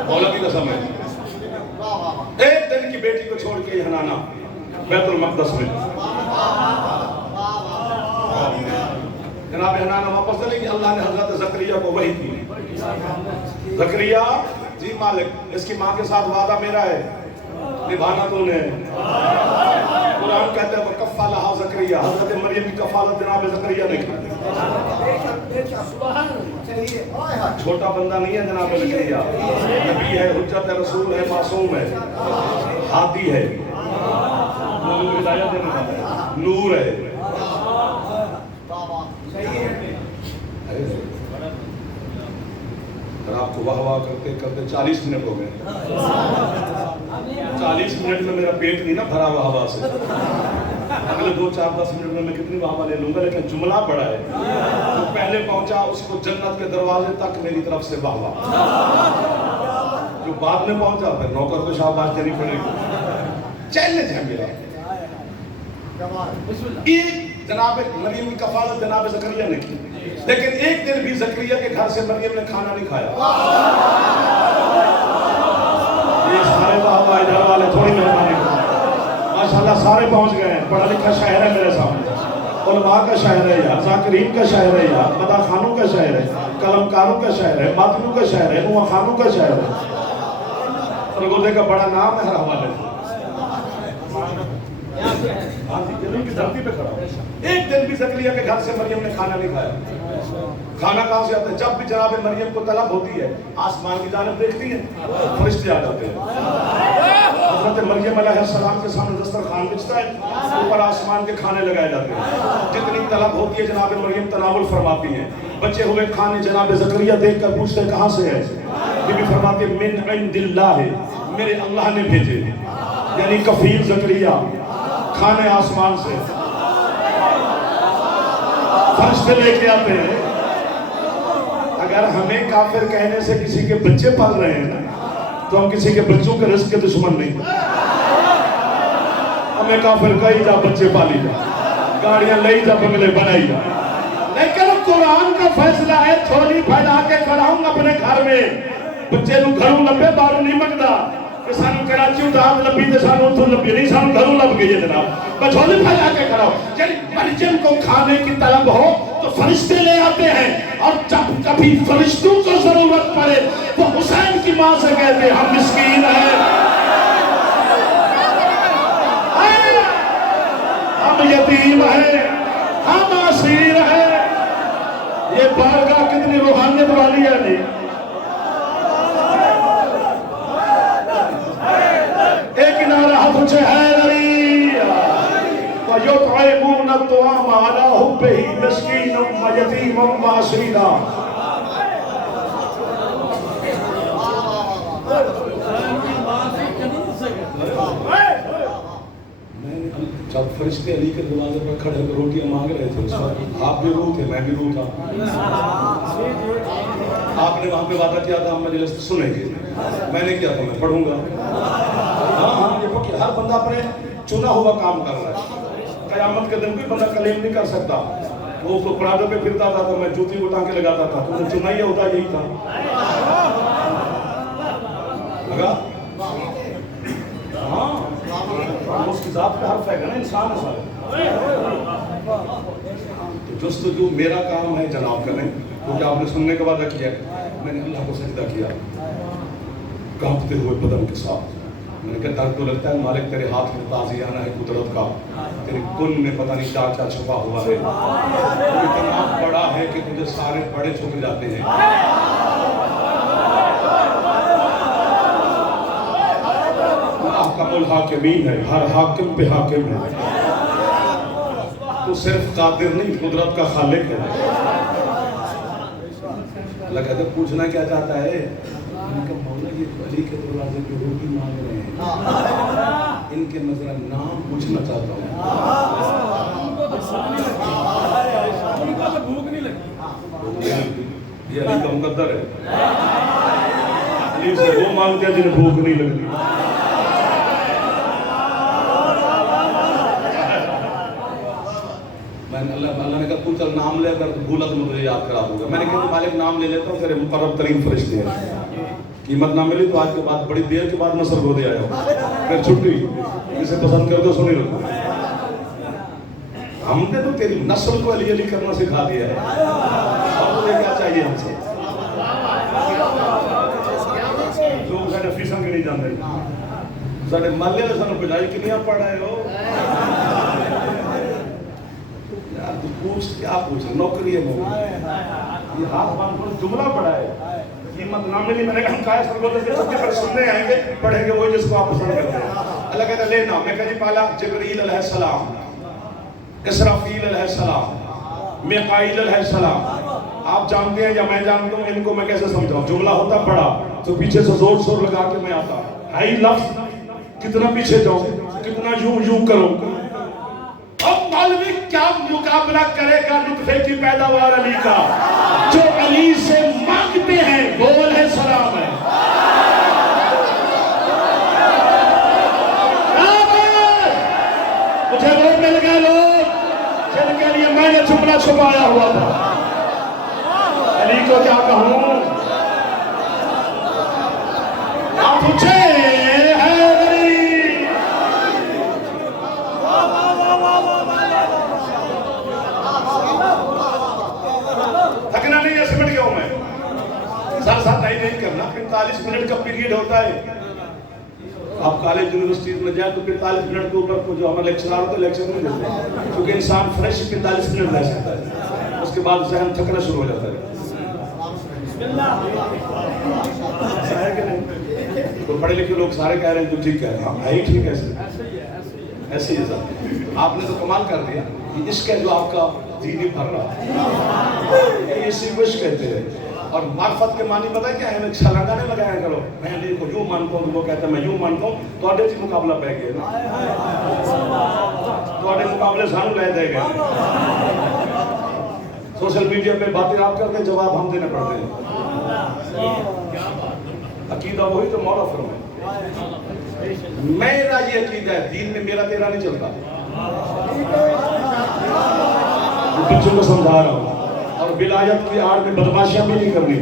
مولا کی قسم ہے، ایک دن کی بیٹی کو چھوڑ کے حنانہ بیت المقدس میں جناب حنانہ واپس چلے گی. اللہ نے حضرت زکریا کو وحی کی، زکریا جی مالک اس کی ماں کے ساتھ وعدہ میرا ہے، نبھانا تو نے. قرآن کہتے ہیں وَكَفَّلَهَا زکریا، حضرت مریم کی کفالت جناب زکریا نے کی. چھوٹا بندہ نہیں ہے جناب زکریا، نبی ہے، حجت ہے، رسول ہے، معصوم ہے، ہادی ہے، ہدایت دینے والا ہے، نور ہے. اور آپ کو واہ واہ کرتے کرتے 40 منٹ ہو گئے. 40 منٹ میں میرا پیٹ نہیں نا بھرا واہ واہ سے. اگلے 2-4-10 منٹ میں کتنی واہ واہ لے لوں گا، لیکن جملہ بڑا ہے. جو پہلے پہنچا اس کو جنت کے دروازے تک میری طرف سے واہ واہ. جو بعد میں پہنچا پھر نوکر کو شاباش دینی پڑے گی. چیلنج ہے میرا. ایک جناب مریم کی کفالت جناب زکریا نے کی، لیکن ایک دن بھی زکریا کے گھر سے مریم نے کھانا نہیں کھایا. یہ سارے بابا ادھر والے تھوڑی مہربانی کریں، ماشاءاللہ سارے پہنچ گئے ہیں. پڑھا لکھا شہر ہے میرے سامنے، علماء کا شہر ہے یار، ذاکرین کا شہر ہے یار، مداح خانوں کا شہر ہے، قلم کاروں کا شہر ہے، ماتنوں کا شہر ہے، نوح خانوں کا شہر ہے. سرگودے کا بڑا نام ہے ہر حوالے سے. دھرتی پہ کھڑا. ایک دن بھی زکریا کے گھر سے مریم نے کھانا نہیں کھایا. کھانا کہاں سے آتا ہے؟ جب بھی جناب مریم کو طلب ہوتی ہے آسمان کی جانب دیکھتی ہیں، فرشتے آ جاتے ہیں. حضرت مریم علیہ السلام کے سامنے دسترخوان بچتا ہے، اوپر آسمان کے کھانے لگائے جاتے ہیں. جتنی طلب ہوتی ہے جناب مریم تناول فرماتی ہیں. بچے ہوئے کھانے جناب زکریا دیکھ کر پوچھتے ہیں کہاں سے ہے؟ بی بی فرماتی ہے من عند اللہ، میرے اللہ نے بھیجے. یعنی کفیل زکریا، کھانے آسمان سے فرشتے لے کے آتے ہیں. اگر ہمیں کافر کہنے سے کسی کے بچے پال رہے ہیں نا، تو ہم کسی کے بچوں کے رزق کے دشمن نہیں. ہمیں کافر کہی جا بچے پالی جا، گاڑیاں لئی جا، بنگلے بنائی جا. لیکن قرآن کا فیصلہ ہے تھوڑی پھیلا کے کھڑا ہوں اپنے گھر میں. بچے نو گھروں لبے باروں نہیں منگدا کہ سانو کراچی اتار لبی تے سانو اتھوں لبی نہیں، سانو گھروں لب گئی ہے جناب. بچھولی پھیلا کے کھڑا ہو. یعنی مریم کو کھانے کی طلب ہو تو فرشتے لے آتے ہیں، اور جب کبھی فرشتوں کو ضرورت پڑے تو حسین کی ماں سے کہتے ہیں ہم مسکین ہیں، ہم یتیم ہیں، ہم اسیر ہیں. یہ بارگاہ کتنی روحانیت والی ہے. نہیں ایک نعرہ ہاتھ اونچے حیدری وَيُطْعِمُونَ الطَّعَامَ عَلَىٰ حُبِّهِ مِسْكِينًا وَيَتِيمًا وَأَسِيرًا. جب فرشتے علی کے دروازے پر کھڑے ہو روٹیاں مانگ رہے تھے، اس وقت آپ بھی روح تھے، میں بھی روح تھا. آپ نے وہاں پہ وعدہ کیا تھا ہم مجلس سنیں گے، میں نے کیا تھا میں پڑھوں گا. ہاں یہ ہر بندہ اپنے چنا ہوا کام کر رہا ہے. قیامت کے دن کوئی بندہ کلیم نہیں کر سکتا. وہ پرادے پہ پھرتا تھا تو میں جوتی اٹھا کے لگاتا تھا، تو نے چنا ہی ہوتا یہی تھا. لگا ہاں اس کی ذات کا حرف ہے نا، انسان ہے سارے. جستجو میرا کام ہے جناب کریں، کیونکہ آپ نے سننے کا وعدہ کیا ہے. میں نے اللہ کو سجدہ کیا کانپتے ہوئے بدن کے ساتھ. میں نے کہا درد تو لگتا ہے مالک، تیرے ہاتھ میں تازیانہ ہے قدرت کا، تیرے کن میں پتہ نہیں کیا کیا چھپا ہوا ہے. تو اتنا بڑا ہے کہ تجھے سارے بڑے چھپ جاتے ہیں. حکم الحاکمین ہے، ہر حاکم پہ حاکم ہے. تو صرف قادر نہیں، قدرت کا خالق ہے. اللہ کہتا ہے پوچھنا کیا چاہتا ہے؟ ان کا مولا یہ علی کے دروازے پہ روٹی مانگ رہے ہیں، ان کے نظر نام پوچھنا چاہتا ہوں. یہ علی کا مقدر ہے. علی سے وہ مانگتے ہیں جنہیں بھوک نہیں لگتی. اللہ نے کہا تو چل نام لے کر بھولا تو مجھے یاد کرا دوں گا. میں نے کہا مالک نام لے لیتا ہوں، تیرے مقرب ترین فرشتے ہیں. قیمت نہ ملی تو آج کے بعد بڑی دیر کے بعد میں سر دے آیا ہوں، پھر چھٹی. اسے پسند کر دو سو نہیں رکھو. ہم نے تو تیری نسل کو علی علی کرنا سکھا دیا ہے، اب تجھے کیا چاہیے ہم سے؟ لوگ سارے فیسن کے نہیں جانتے. سارے محلے نے سانو بجائی کنیاں پڑھائے ہو. تو پوچھ کیا پوچھ، نوکری ہے یہ ہاتھ باندھ کر جملہ پڑھا ہے. قیمت نہ ملی، میں نے کہا ہم کہا سر بولتے تھے پر سننے آئیں گے، پڑھیں گے وہی جس کو آپ پسند کرتے ہیں. اللہ کہتا ہے لینا. میں کہا جی پہلا جبریل علیہ السلام، اسرافیل علیہ السلام، میکائیل علیہ السلام. آپ جانتے ہیں یا میں جانتا ہوں، ان کو میں کیسے سمجھاؤں؟ جملہ ہوتا پڑھا تو پیچھے سے زور شور لگا کے میں آتا. ہائی لفظ کتنا پیچھے جاؤں، کتنا یوں یوں کروں. اب مولوی کیا مقابلہ کرے گا نطفے کی پیداوار علی کا؟ جو علی سے مانگتے ہیں وہ علیہ السلام ہے. مجھے وہ مل گئے لوگ جن کے لیے میں نے چھپنا چھپایا ہوا تھا. علی کو کیا کہوں؟ آپ پوچھے تھکنا نہیں ہے، سمٹ گیا ہوں میں. ساتھ ساتھ نہیں کرنا. 45 منٹ کا پیریڈ ہوتا ہے. آپ کالج یونیورسٹیز میں جائیں تو 45 منٹ کے اوپر جو ہمارے لیکچرار ہوتے ہیں لیکچر نہیں دیتے، کیونکہ انسان فریش 45 منٹ رہ سکتا ہے، اس کے بعد ذہن تھکنا شروع ہو جاتا ہے. تو پڑھے لکھے لوگ سارے کہہ رہے ہیں تو ٹھیک کہہ رہے ہیں. ہاں ٹھیک ہے، ایسے ہی صاحب آپ نے تو کمال کر دیا. یہ عشق ہے جو آپ کا دین ہی بھر رہا، یہ اسی کو عشق کہتے ہیں. اور معرفت کے معنی پتہ ہے کیا ہے؟ چھلانگانے لگایا کرو. میں علی کو یوں مانتا ہوں، وہ کہتا ہے میں یوں مانتا ہوں. تو آڈے سے مقابلہ پہ گئے نا، تو آڈے مقابلے سانو لے دے گئے. سوشل میڈیا پہ باتیں آپ کرتے ہیں، جواب ہم دینے پڑتے ہیں. عقیدہ وہی تو مولا فرمائے. میرا یہ عقیدہ ہے، دین میں میرا تیرا نہیں چلتا. بچوں کو سمجھا رہا ہوں. اور ولایت کی آڑ میں بدماشیاں بھی نہیں کرنی.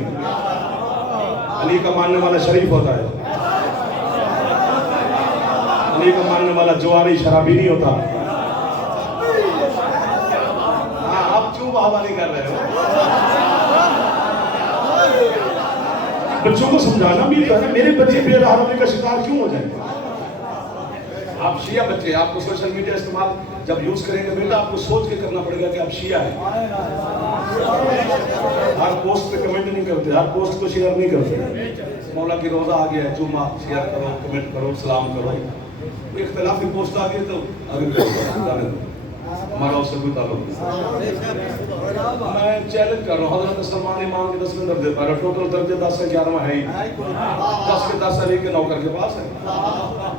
علی کا ماننے والا شریف ہوتا ہے، علی کا ماننے والا جواری شرابی نہیں ہوتا. ہاں آپ کیوں بہاوا نہیں کر رہے ہو؟ بچوں کو سمجھانا بھی ہے. میرے بچے بے رحمی کا شکار کیوں ہو جائیں گے؟ آپ شیعہ بچے، آپ کو سوشل میڈیا استعمال جب یوز کریں گے بیٹا آپ کو سوچ کے کرنا پڑے گا کہ آپ شیعہ ہیں. ہر پوسٹ پہ کمنٹ نہیں کرتے، ہر پوسٹ کو شیئر نہیں کرتے. مولا کی روزہ آ گیا ہے، جمعہ شیئر کرو، کمنٹ کرو، سلام کرو. اختلافی پوسٹ آ گئی تو آگے ہمارا اس سے کوئی تعلق نہیں. میں چیلنج کر رہا ہوں، حضرت سلمان امام کے 10 میں درجے پا رہا، ٹوٹل درجے 10 سے 11 ہے ہی. 10 کے 10 علی کے نوکر کے پاس ہے.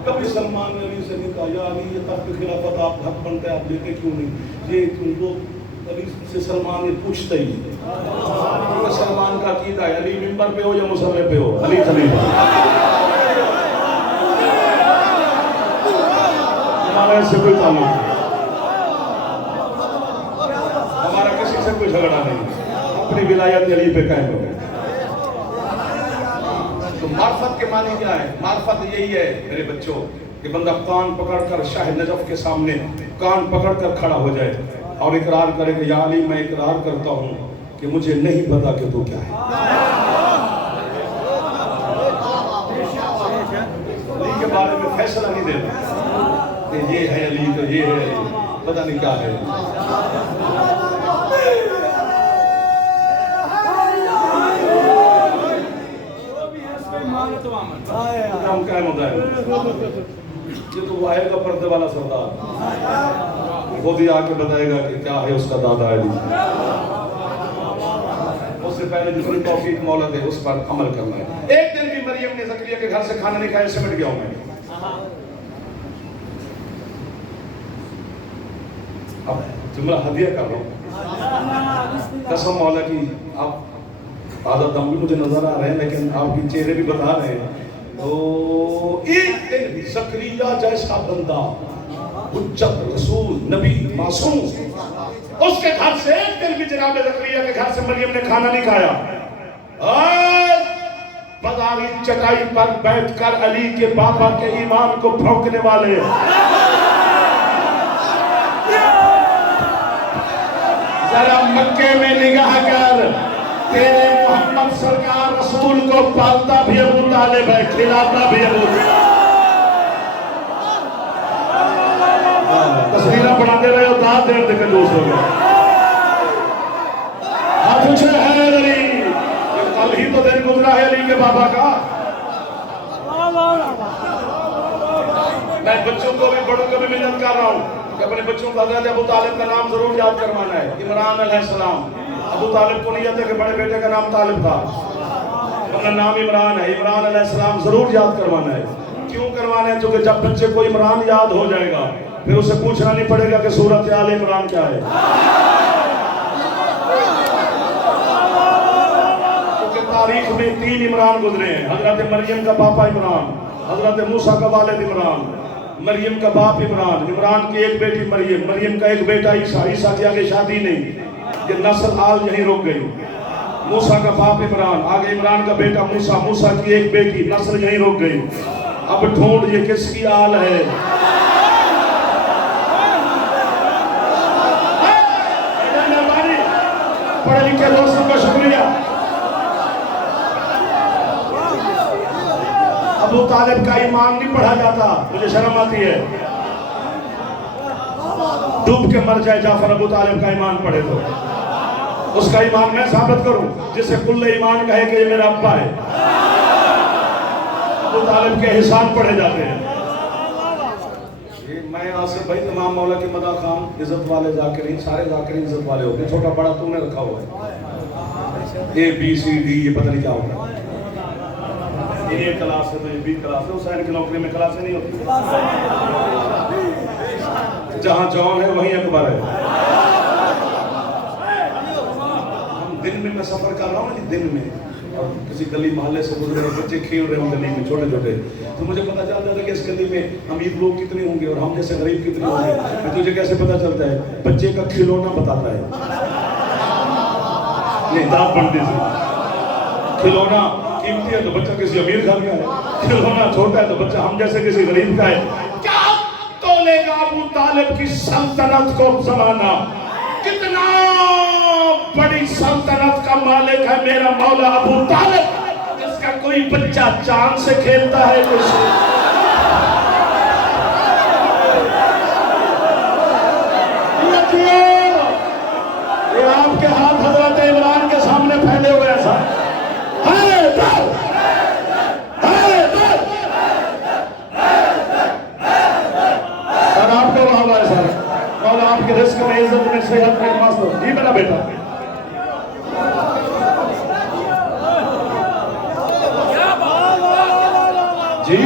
کبھی سلمان نے علی سے نہیں کہا یا علی یہ تخت خلافت آپ حق بنتے ہیں، آپ لیتے کیوں نہیں؟ یہ ان کو علی سے سلمان یہ پوچھتا ہی نہیں. کیونکہ سلمان کا عقیدہ ہے علی ممبر پہ ہو یا مصلی پہ ہو، علی خلیفہ. ہمارا اس سے کوئی تعلق نہیں، ہمارا کسی سے کوئی جھگڑا نہیں. اپنی ولایت علی پہ قائم ہو گئے. تو معرفت کے معنی کیا ہے؟ معرفت یہی ہے میرے بچوں کہ بندہ کان پکڑ کر شاہ نجف کے سامنے کان پکڑ کر کھڑا ہو جائے اور اقرار کرے کہ یا علی میں اقرار کرتا ہوں کہ مجھے نہیں پتا کہ تو کیا ہے. علی کے بارے میں فیصلہ نہیں دینا کہ یہ ہے علی تو یہ ہے علی، پتہ نہیں کیا ہے. ہم کیا ہوتا ہے یہ تو وہ آئے گا پردے والا سردار، خود ہی آ کے بتائے گا کہ کیا ہے اس کا دادا علی. اس سے پہلے جتنی توفیق مولا دے اس پر عمل کرنا ہے. ایک دن بھی مریم نے زکریا کے گھر سے کھانا نہیں کھایا، سمٹ گیا ہوں میں. اب جملہ ہدیہ کر رہا ہوں، قسم مولا کی آپ آدھا دم بھی مجھے نظر آ رہے ہیں لیکن آپ کی چہرے بھی بتا رہے ہیں. تو ایک دن بھی زکریا جیسا بندہ، حجت، رسول، نبی، معصوم، اس کے گھر سے ایک دن بھی جناب زکریا کے گھر سے مریم نے کھانا نہیں کھایا. بازاری چٹائی پر بیٹھ کر علی کے بابا کے ایمان کو پھونکنے والے، ذرا مکے میں نگاہ کر، تیرے محمد سرکار رسول کو پالتا بھی ابو طالب ہے، کھلاتا بھی ابو طالب. تصویریں بناتے رہے ہو، داد دیر دے کے دوست ہو گئے. آپ پوچھے ہے علی، کل ہی تو دن گزرا ہے علی کے بابا کا. میں بچوں کو بھی بڑوں کو بھی محنت کر رہا ہوں کہ اپنے بچوں کو حضرت ابو طالب کا نام ضرور یاد کروانا ہے. عمران علیہ السلام، ابو طالب کو نہیں یاد ہے کہ بڑے بیٹے کا نام طالب تھا، اپنا نام عمران ہے. عمران علیہ السلام ضرور یاد کروانا ہے. کیوں کروانا ہے؟ کیونکہ جب بچے کو عمران یاد ہو جائے گا پھر اسے پوچھنا نہیں پڑے گا کہ سورت آل عمران کیا ہے. کیونکہ تاریخ میں 3 عمران گزرے ہیں. حضرت مریم کا باپا عمران، حضرت موسیٰ کا والد عمران، مریم کا باپ عمران. عمران کی ایک بیٹی مریم، مریم کا ایک بیٹا عیسیٰ. عیسیٰ کی آگے شادی نہیں، یہ نسل آل یہیں رک گئی. موسیٰ کا باپ عمران، آگے عمران کا بیٹا موسیٰ، موسیٰ کی ایک بیٹی، نسل یہیں رک گئی. اب ڈھونڈ یہ کس کی آل ہے؟ پڑھے لکھے دوستوں کا شکریہ. ابو طالب کا ایمان نہیں پڑھا جاتا، مجھے شرم آتی ہے. ڈوب کے مر جائے جعفر ابو طالب کا ایمان پڑھے تو اس کا ایمان میں ثابت کروں، جسے کل ایمان کہے کہ یہ میرا ابا ہے. ابو طالب کے احسان پڑھے جاتے ہیں. میں آصف بھائی تمام مولا کے مدح خان، عزت والے ذاکرین، سارے ذاکرین عزت والے ہوتے ہیں. چھوٹا بڑا تم نے رکھا ہوا ہے، اے بی سی ڈی، یہ پتہ نہیں کیا ہوگا. یہ کلاس ہے تو یہ بی کلاس ہے. حسین کی نوکری میں کلاسیں نہیں ہوتی. جہاں جان ہے وہیں اکبر ہے. دن میں سفر کر رہا ہوں، دن میں، اور کسی گلی محلے سے گزرے ہیں، بچے کھیل رہے ہوں گلی میں چھوٹے چھوٹے، تو مجھے پتا چل جاتا ہے کہ اس گلی میں امیر لوگ کتنے ہوں گے اور ہم جیسے غریب کتنے ہوں گے. تجھے کیسے پتا چلتا ہے؟ بچے کا کھلونا بتاتا ہے. نہیں، دانت بنتے سے کھلونا قیمتی ہے تو بچہ کسی امیر گھر کا ہے، کھلونا چھوٹا ہے تو بچہ ہم جیسے کسی غریب کا ہے. کیا تولے گا ابو طالب کی سلطنت کو زمانہ؟ کتنا بڑی سلطنت کا مالک ہے میرا مولا ابو طالب، جس کا کوئی بچہ چاند سے کھیلتا ہے. یہ آپ کے ہاتھ حضرت عمران کے سامنے پھیلے ہوئے ہیں سر. سر آپ کو وہاں ہے سر، مولا آپ کے رزق میں، عزت میں، صحت میں مست ہو. جی میرا بیٹا. جی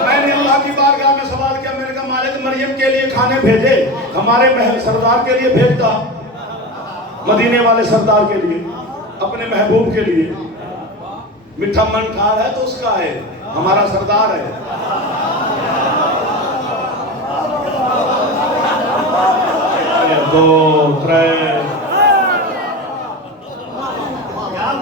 میں نے اللہ کی بارگاہ میں سوال کیا، میں نے کہا مالک مریم کے لیے کھانے بھیجے، ہمارے محل سردار کے لیے بھیجتا، مدینے والے سردار کے لیے، اپنے محبوب کے لیے. میٹھا من کھا رہا ہے تو اس کا ہے، ہمارا سردار ہے. دو ترے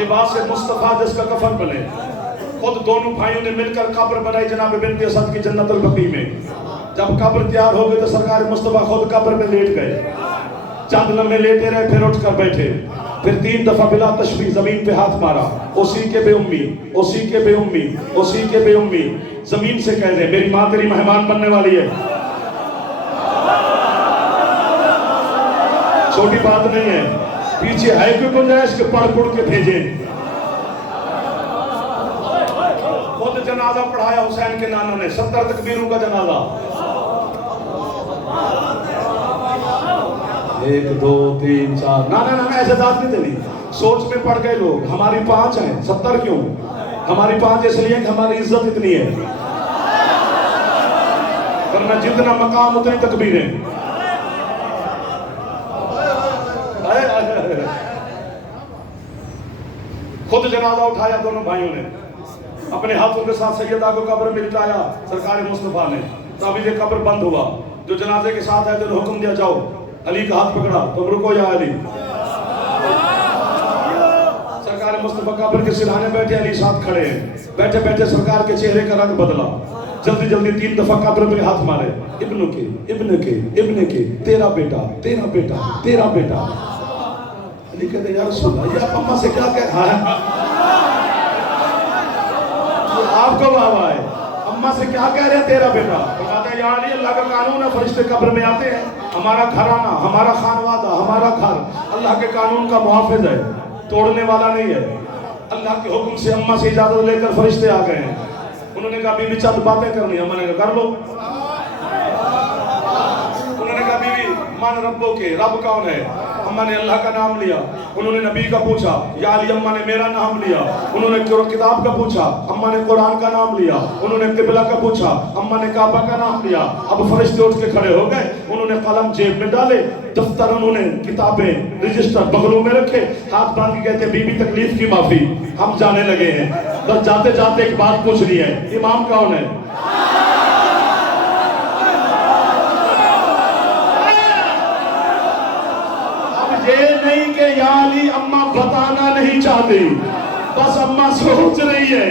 لباس مصطفیٰ جس کا کفن بنے. خود دونوں بھائیوں نے مل کر قبر بنائی جناب بنت اسد کی جنت البقیع میں. جب قبر تیار ہو گئی تو سرکار مصطفیٰ خود قبر میں لیٹ گئے. چند لمحے لیٹے رہے, پھر اٹھ کر بیٹھے, پھر 3 دفعہ بلا تشبیہ زمین پہ ہاتھ مارا. اسی کے بے امی, اسی کے بے امی, اسی کے بے امی. زمین سے کہہ رہے میری ماں تیری مہمان بننے والی ہے. چھوٹی بات نہیں ہے. پیچھے ہے کوئی گنجائش کہ پڑھ پڑھ کے بھیجیں. خود جنازہ پڑھایا حسین کے نانا نے, 70 تکبیروں کا جنازہ. 1 2 3 4 نانا ایسے داد نہیں دینی. سوچ میں پڑ گئے لوگ, ہماری 5 ہیں, 70 کیوں؟ ہماری 5 اس لیے کہ ہماری عزت اتنی ہے, ورنہ جتنا مقام اتنی تکبیریں. خود جنازہ اٹھایا دونوں بھائیوں نے, اپنے ہاتھوں کے ساتھ سیدہ کو قبر میں لٹایا سرکار مصطفیٰ نے. تابیز قبر بند ہوا. جو جنازے کے ساتھ آئے تو حکم دیا جاؤ. علی کا ہاتھ پکڑا, تم رکو یا علی. سرکار مصطفیٰ قبر کے سرہانے بیٹھے, علی ساتھ کھڑے ہیں. بیٹھے بیٹھے سرکار کے چہرے کا رنگ بدلا. جلدی جلدی 3 دفعہ قبر پہ ہاتھ مارے. ابن کے, ابن کے, ابن کے, تیرا بیٹا, تیرا بیٹا, تیرا بیٹا. علی کہتے یا رسول اللہ, یہ آپ اماں سے کیا کہہ رہا ہے؟ آپ کو واہ واہ ہے, اماں سے کیا کہہ رہے ہیں تیرا بیٹا؟ کہتے ہیں یا علی اللہ کا قانون ہے, فرشتے قبر میں آتے ہیں. ہمارا گھرانہ, ہمارا خانوادہ, ہمارا گھر اللہ کے قانون کا محافظ ہے, توڑنے والا نہیں ہے. اللہ کے حکم سے اماں سے اجازت لے کر فرشتے آ گئے ہیں. انہوں نے کہا بی بی چند باتیں کرنی. اماں نے کہا کر لو. انہوں نے کہا بی بی مان ربوں کے, رب کون ہے؟ اماں نے اللہ کا نام لیا. انہوں نے نبی کا پوچھا. یا علی اماں نے میرا نام لیا. انہوں نے کتاب کا پوچھا. اماں نے قرآن کا نام لیا. انہوں نے قبلہ کا پوچھا. اماں نے کعبہ کا نام لیا. اب فرشتے اٹھ کے کھڑے ہو گئے. انہوں نے قلم جیب میں ڈالے, دفتر انہوں نے, کتابیں, رجسٹر بغلوں میں رکھے, ہاتھ باندھ کے کہتے بی بی تکلیف کی معافی, ہم جانے لگے ہیں. بس جاتے جاتے ایک بات پوچھنی ہے, امام کون ہے؟ یہ نہیں کہ یا علی اماں بتانا نہیں چاہتی, بس اماں سوچ رہی ہے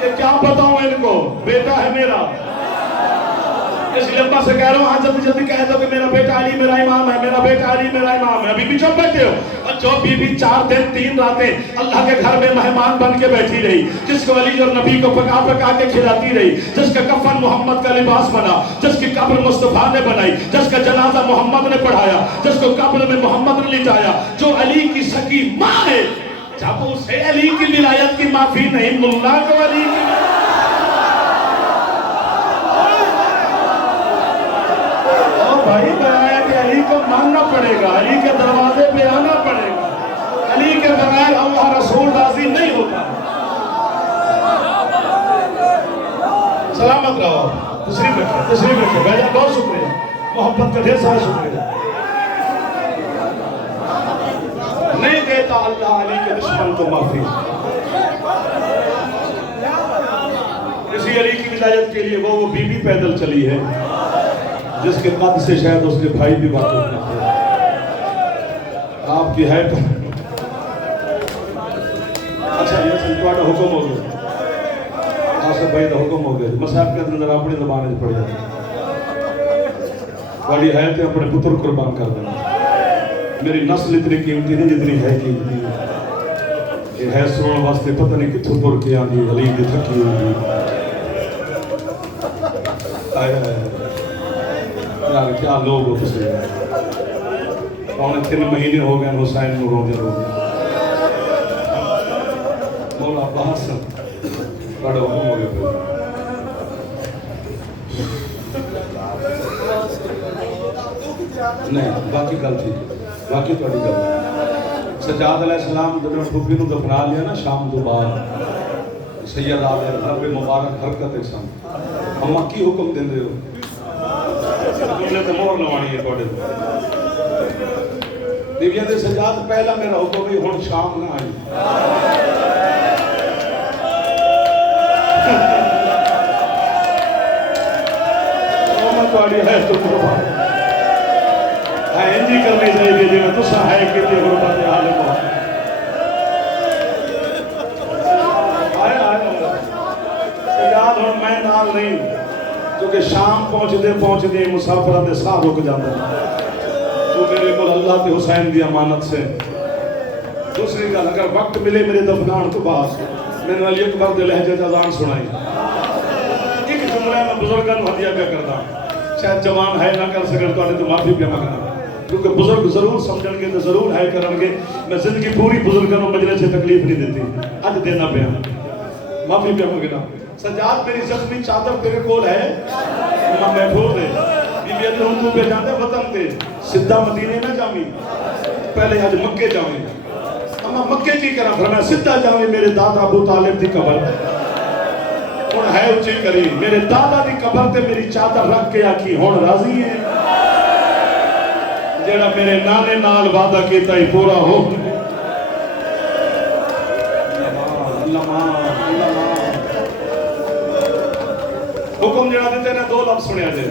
کہ کیا بتاؤں ان کو, بیٹا ہے میرا. اس لیے اماں سے کہہ رہا ہوں, ہاں جلدی جلدی کہہ دو کہ میرا بیٹا علی میرا امام ہے, میرا بیٹا علی میرا امام ہے. ابھی بھی چپ بیٹھے ہو. اور جو بی بی 4 دن 3 راتیں اللہ کے گھر میں مہمان بن کے بیٹھی رہی, جس کو علی اور نبی کو پکا پکا کے کھلاتی رہی, جس کا کفن محمد کا لباس بنا, جس کی قبر مصطفیٰ نے بنائی, جس کا جنازہ محمد نے پڑھایا, جس کو قبر میں محمد نے لٹایا, جو علی کی سکی ماں ہے, جب اسے علی کی ولایت کی معافی نہیں, ملا کو علی کی بھائی بنایا کہ علی کو ماننا پڑے گا, علی کے دروازے پہ آنا پڑے گا. علی کے بغیر اللہ رسول راضی نہیں ہوتا. سلامت رہو. تشریف رکھے بھائی جان, بہت شکریہ, محبت کا ڈھیر سارا شکریہ. نہیں دیتا اللہ علی کے دشمن کو معافی. اسی علی کی ولایت کے لیے وہ بی بی پیدل چلی ہے جس کے قد سے شاید اس کے بھائی بھی واقف نہ تھے. آپ کی ہے اچھا یہ سنتواڑا حکم ہو گیا, آصف بھائی کا حکم ہو گیا. مسائب کے اندر اپنی زبان میں پڑھ جاتے, بڑی ہے تو اپنے پتر قربان کر دینا. میری نسل اتنی قیمتی نہیں جتنی ہے قیمتی. یہ ہے سننے واسطے پتہ نہیں کتھوں تر کے آندی, علی دی تھکی ہوئی. یار کیا لوگ ہو کسی پونے 3 مہینے ہو گئے حسین کو روتے روتے. مولا عباس بڑا حکم ہو گیا. نہیں باقی گل تھی, باقی تھوڑی گل. سجاد علیہ السلام جب پھوپھی نو دفنا لیا نا شام تو بعد, سید علیہ رب مبارک حرکت ایک سن. اماں کی حکم دیں دے ہو جملے تے مہر لوانی ہے توڑے دیویاں دے سجاد پہلا میرا حکم بھی ہن شام نہ آئی. توڑی ہے تو قربان ہے انجی کرنی چاہیے جی میں تسا ہے کہ غربت عالم ہو. نال نہیں کیونکہ شام پہنچتے مسافروں کے ساہ رک جاتے تو میرے کو اللہ کے حسین دی امانت سے دوسری گل اگر وقت ملے میرے دفنان تو بعد میں نے علی اکبر دے لہجے تے اذان سنائی ایک جملہ میں بزرگاں نوں ہدیہ پہ کردا شاید جوان ہے نہ کر سکن تو تو معافی پہ مانگنا کیونکہ بزرگ ضرور سمجھن گے تو ضرور ہے کرن گے میں زندگی پوری بزرگاں نوں مجلس سے تکلیف نہیں دیتی اج دینا پیا معافی پہ مانگنا سجاد میری زخمی چادر تیرے کول ہے میں محفوظ ہے بی بی ادھر تو پہ جاندے وطن تے سیدھا مدینے نہ جاویں پہلے اج مکے جاویں اما مکے کی کرا فرمایا سیدھا جاویں میرے دادا ابو طالب دی قبر ہن ہے اونچی کری میرے دادا دی قبر تے میری چادر رکھ کے آکھی ہن راضی ہے جڑا میرے نانے نال وعدہ کیتا ہی پورا ہو حکم جڑا دیتے نے دو لفظ سنیا جائے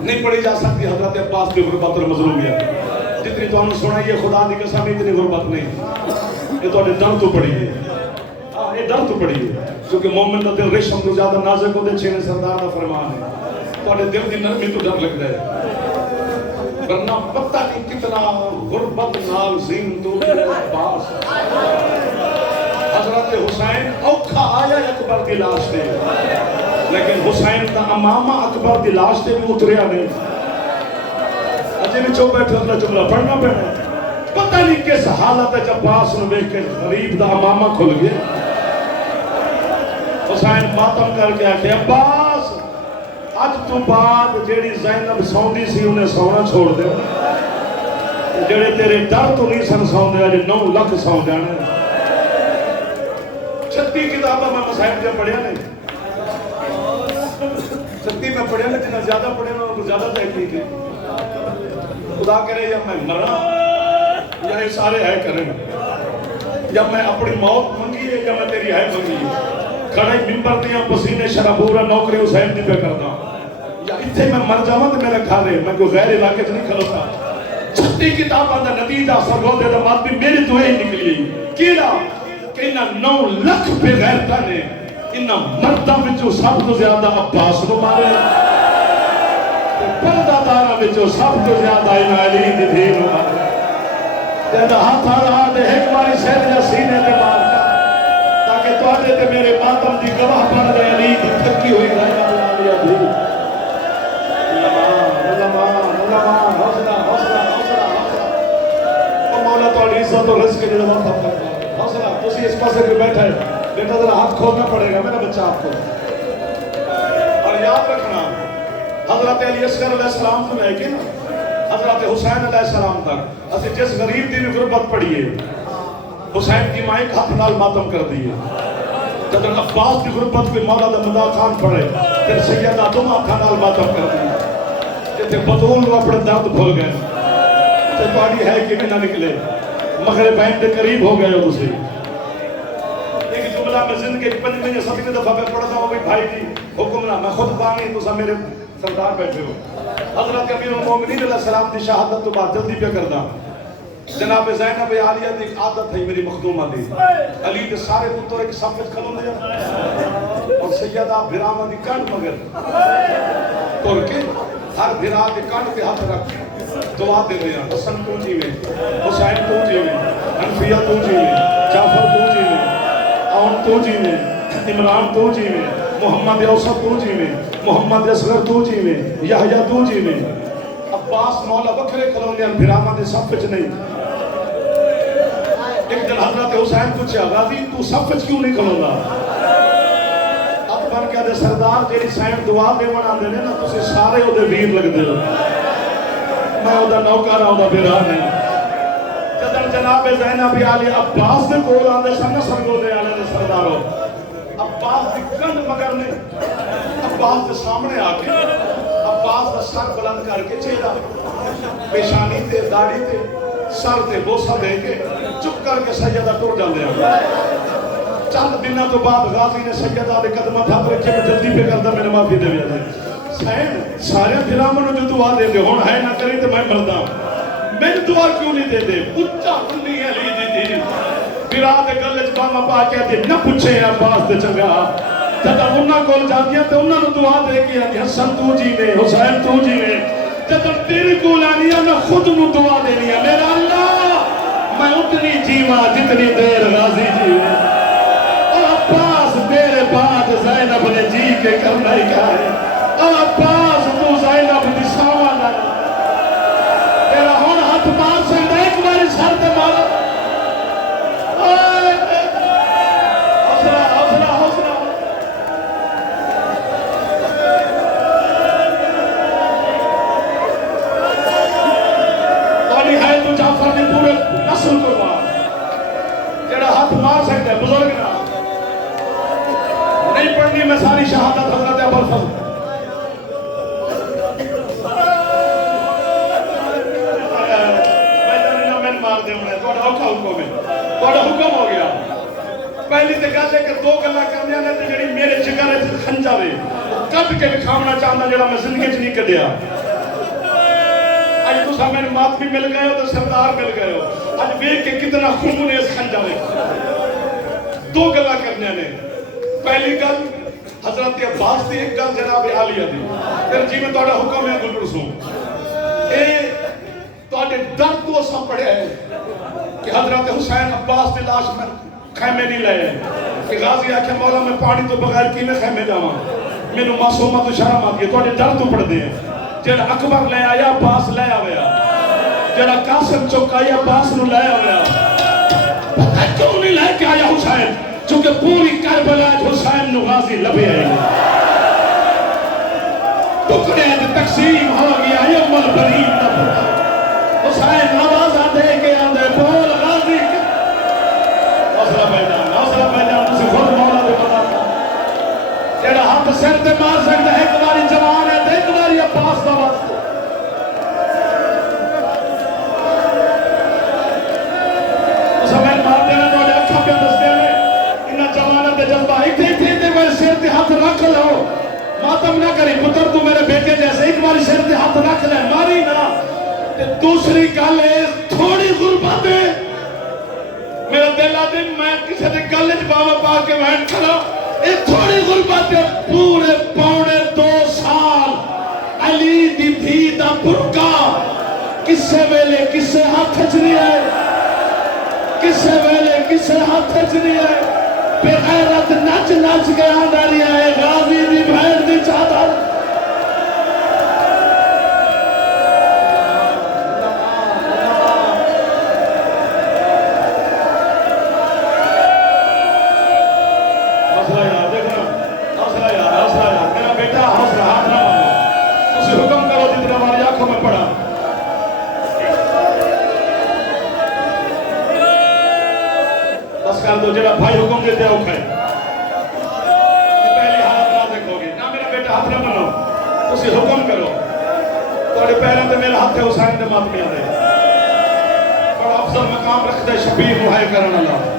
نہیں پڑھی جا سکتی حضرت عباس کی غربت اور مظلومیت جتنی تو ہم سنائیے خدا دی قسم اتنی غربت نہیں یہ تو در تو پڑھی ہے یہ در تو پڑھی ہے کیونکہ مومن کا دل ریشم تو زیادہ نازک ہوتے چھینے سردار کا فرمان ہے تو دل دی نرمی تو ڈر لگ رہے ورنہ پتہ نہیں کتنا غربت نال زین تو عباس حضرت حسین اوکھا آیا اکبر دی لاش دے لیکن حسین کا امامہ اکبر دی لاش دے بھی اتریا نہیں اجے میں چوپ بیٹھے اگلا جملہ پڑھنا پڑنا پتہ نہیں کس حالت ہے جب عباس نے دیکھ کے غریب دا امامہ کھل گیا حسین ماتم کر کے آکھے عباس اج تو بعد جیڑی زینب سوندی سی انہیں سونا چھوڑ دے جیڑے تیرے ڈر تو نہیں سن سوندے اج 9 لاکھ سو جانے 36 کتابیں میں مصاحب جب پڑھیا نہیں 36 میں پڑھیا نہیں جنہیں زیادہ پڑھے نا وہ زیادہ تحقیق ہے خدا کرے یا میں مرا یا یہ سارے ہے کریں یا میں اپنی موت منگی ہے یا میں تیری ہے منگی ہے کھڑے ممبر دیا پسینے شرابورا نوکری حسین دی پہ کرنا یا اتھے میں مر جاواں تے میرا کھا رہے میں کوئی غیر علاقے سے نہیں کھلوتا 36 کتاباں دا نتیجہ سرگودے دا بات بھی میری تو ہی نکلی کیڑا کہ انہاں 9 لاکھ بے غیرتاں نے انہاں مرداں وچوں سب تو زیادہ عباس نوں مارے پردہ داراں وچوں سب تو زیادہ انہاں علی دی دھی نوں مارے جدا ہاتھ آ دے ایک باری سر یا سینے تے مارنا تاکہ تواڈے تے میرے ماتم دی گواہ بن دے علی دی تھکی ہوئی رہے علی دی مولا تو عزت و رزق کے جواب کرتا ہے حوصلہ تسی اس پاسے پہ بیٹھا ہے بیٹا ذرا ہاتھ کھولنا پڑے گا میرا بچہ آپ کو اور یاد رکھنا حضرت علی اصغر علیہ السلام سے لے کے نا حضرت حسین علیہ السلام تک اسے جس غریب دی غربت پڑی ہے حسین کی ماں ایک ہاتھ نال ماتم کر دی ہے جب عباس کی غربت پہ مولا دا مدا خان پڑے پھر سیدہ دو ہاتھ نال ماتم کر دی جتے بطول اپنے درد بھول گئے تے پاڑی ہے کہ بھی نہ نکلے مغربین دے قریب ہو گئے ہو تسی ایک جملہ میں زندگی 5 مہینے 7 دفعہ میں پڑھتا ہوں بھائی جی حکم نہ میں خود بانی تو میرے سردار بیٹھے ہو حضرت امیر المومنین علیہ السلام دی شہادت تو بعد جلدی پہ کرنا جناب زینب عالیہ دی ایک عادت ہے میری مخدومہ دی علی دے سارے پتر ایک صف وچ کھلو دے اور سیدہ بھراواں دی کنڈ مگر تر کے ہر بھرا دے کنڈ تے ہاتھ رکھ دعا دے رہے ہیں حسن تو جیوے حسین تو جیوے حنفیہ تو جیوے جعفر تو جیوے عون تو جیوے عمران تو جیوے محمد اوسط تو جیوے محمد اصغر تو جیوے یحییٰ تو جیوے عباس مولا بکھرے کھلونے ہیں بھراواں دے صف وچ نہیں ایک دن حضرت حسین پوچھا غازی تو صف وچ کیوں نہیں کھلونا اکبر کہتے سردار جیڑی سین دعا دیون آندے نے نا تسی سارے او دے ویر لگدے ہو میں او دا نوکر او دا بھرا نہیں جدن جناب زینب عالیہ عباس دے کول آندے سن سرگودے والے دے سردارو عباس دی کنڈ مگر نہیں عباس دے سامنے آ کے عباس دا سر بلند کر کے چہرہ پیشانی تے داڑھی تے سر تے بوسہ دے کے چپ کر کے سیدہ ٹر جاندے ہیں چند دنوں تو بعد غازی نے سیدہ دے قدمہ تھاپ رکھے میں جلدی پہ کرتا میرے معافی دے دیا سین سارے دھراموں جو دعا دے دے ہون ہے نہ کری تو میں مردہ میں دعا کیوں نہیں دے دے اچھا کنی علی دی دی بیرا دے گلے چ باما پا کے نہ پوچھے عباس تے چنگا جب انہاں کول جاندیاں تے انہاں نوں دعا دے کے کہ حسن تو جی نے حسین تو جی نے جب تیرے کول آنیاں میں خود نوں دعا دینی ہے میرا اللہ میں اتنی جیواں جتنی دیر غازی جیوے اور عباس تیرے بعد زینب نے جی کے کرنا ہی کہا ہے اور عباس تو زینب دی ساواں نہ تیرا ہن ہاتھ مار سکدا ایک بار سر تے مارا مار سکتے ہیں بزرگ نہ نہیں پڑھنی میں ساری شہادت حضرت ابوالفضل میں مار دے ہونے تھوڑا حکم ہو گیا پہلی تے گل ہے کہ دو گلاں کرنیاں نے تے جڑی میرے جگر وچ خنجر ہے کٹ کے دکھاونا چاہندا جڑا میں زندگی وچ نہیں کڈیا اج تساں میرے ماتمی مل گئے ہو تے سردار مل گئے ہو اج ویکھ کے کتنا خون ہے اس خنجر میں دو گلا کرنے نے پہلی گل حضرت عباس دی ایک گل جناب عالیہ دی پھر جی میں تہاڈا حکم ہے گل رسوں اے تہاڈے درد تو اساں پڑھیا ہے کہ حضرت حسین عباس دی لاش میں خیمے نہیں لائے کہ غازی آکھے مولا میں پانی تو بغیر کیویں خیمے جاواں مینوں معصومہ تو شرم آ گئی تہاڈے درد تو پڑھ دے جڑا اکبر لے آیا عباس لے آیا جڑا قاسم چوکایا عباس نو لے آیا پتہ کیوں نہیں لے کے آیا حسین چونکہ پوری کربلا حسین نو غازی لبے آئے ٹکڑے تقسیم ہو گیا یوم البرین حسین آوازہ دے کے آندے بول غازی حوصلہ میدان تسی خود مولا دے پتا جڑا ہاتھ سر تے مار سکتا ہے ایک باری جوان ہے تے ایک باری عباس دا واسطہ حسین مار دینا تو اکھاں پہ دس دینے جذبہ ایک تھے میرے سر تے ہاتھ رکھ لو ماتم نہ کری پتر تو میرے بیٹے جیسے ایک باری سر تے ہاتھ رکھ لے ماری نہ تے دوسری گل ہے تھوڑی غربت ہے میرا دل آدھے میں کسی نے گل باوا پا کے وین کھڑا ایک تھوڑی غربت ہے پورے پونے 2 سال علی دی دھی دا برکا کسے ویلے کسے ہاتھ چنی ہے کسے ویلے کسے ہاتھ چنی ہے بے غیرت نچ نچ کے آندا رہیا ہے غازی دی بھیڑ دی چادر حوصلہ یاد دیکھنا حوصلہ یاد میرا بیٹا حوصلہ ہاتھ نہ مانو تسی حکم کرو جتنا ہماری آنکھوں میں پڑا بس کر دو جڑا بھائی حکم دیتے ہیں اوکھے پہلی حالت نہ دیکھو گی نہ میرا بیٹا ہاتھ نہ مانو تسی حکم کرو تھوڑے پیروں تے میرا ہاتھ ہے حسین دے ماتمیاں دے بڑا افضل مقام رکھتا ہے شبیر محائے کرن اللہ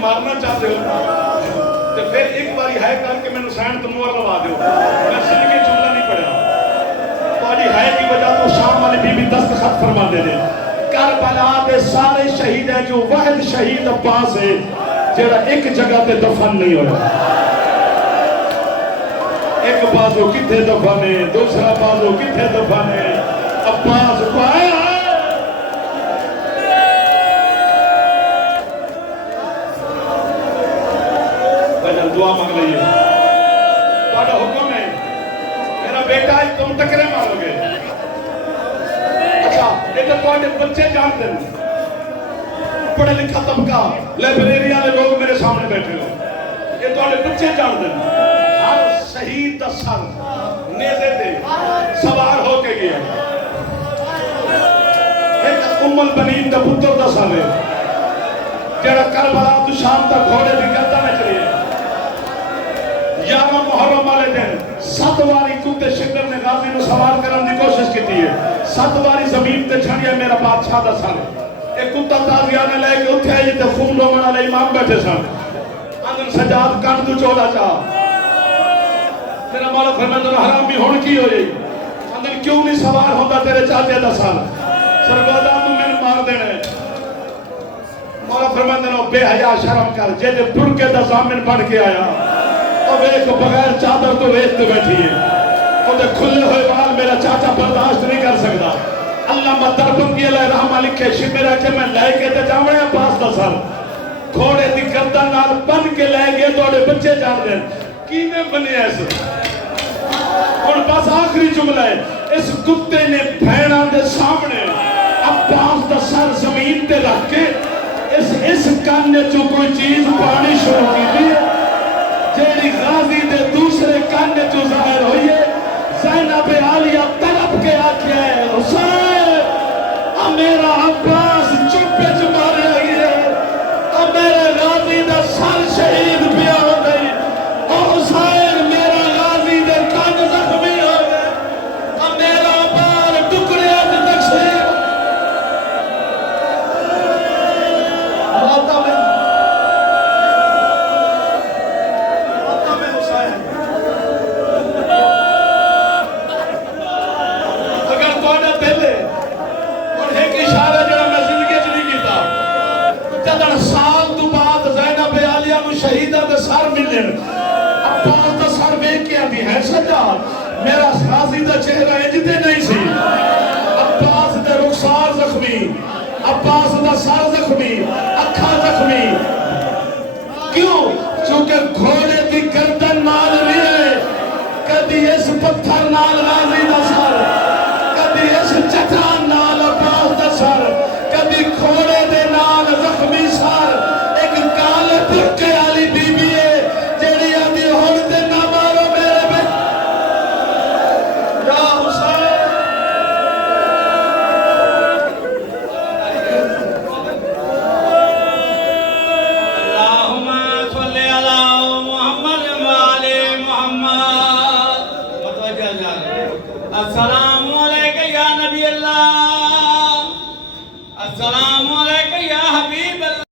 مارنا چاہتے ہو تو پھر ایک باری ہے کر کے میں حسین تو مور لوا دو میں زندگی جملہ نہیں پڑھا تھوڑی ہے کی وجہ تو شام والی بی بی دستخط فرما دے دے کربلا دے سارے شہید ہیں جو واحد شہید عباس ہے جڑا ایک جگہ تے دفن نہیں ہویا ایک بازو کتھے دفن ہے دوسرا بازو کتھے دفن ہے عباس کو آیا دعا مانگ لئیے تھوڑا حکم ہے میرا بیٹا ہے تم ٹکرے مارو گے اچھا یہ تو تھوڑے بچے جانتے ہیں پڑھے لکھا طبقہ لائبریری والے لوگ میرے سامنے بیٹھے ہو یہ تھوڑے بچے جانتے ہیں ہر شہید دا سر نیزے دے سوار ہو کے گیا ایک ام البنین دا پتر دا سر ہے جڑا کربلا تو شام تک گھوڑے بھی کرتا میں چلیے 11 محرم والے دن 7 واری کتے شکر نے غازی نو سوار کرنے کی کوشش کی ہے 7 واری زمین تے چھڑیا میرا بادشاہ دا سر ایک کتا تازیانے لے کے اٹھے آئی تے خون رومن والے امام بیٹھے سن اندر سجاد کٹ تو چولا چاہ میرا مولا فرماتا ہے حرام بھی ہون کی ہوئی اندر کیوں نہیں سوار ہوتا تیرے چاہتے دا سر سرگودا تو میں مار دینے مولا فرماتا ہے بے حیا شرم کر جے جے برکے دا زامن بن کے آیا اب ایک بغیر چادر تو ویچتے بیٹھی ہے تو دے کھلے ہوئے بال میرا چاچا برداشت نہیں کر سکتا اللہ مدربن کی علیہ رحمہ لکھے شمرہ کے میں لے کے تے جاوڑے پاس دا سر گھوڑے دی گردن نال بن کے لے گئے توڑے بچے جان دیں کینے بنے ایسے اور بس آخری جملہ ہے اس کتے نے بھیڑاں دے سامنے عباس دا سر زمین تے رکھ کے اس کاننے جو کوئی چیز پانی شروع کی دی جیڑی غازی دے دوسرے کاننے جو ظاہر ہوئی ہے زینب عالیہ طلب کے آکھیا ہے حسین میرا عباس چپے چمارے آئی ہے میرے غازی دا سر شہید پیا ہو گئی حسین میرا غازی دے کان زخمی ہو گئے میرا بار ٹکڑے آج تقسیم شہیدہ دے سر ملن عباس دا سر بیک کے آدھی ہے سجاد میرا غازی دا چہرہ اجدے نہیں سی عباس دے رخسار زخمی عباس دا سر زخمی اکھا زخمی کیوں؟ چونکہ گھوڑے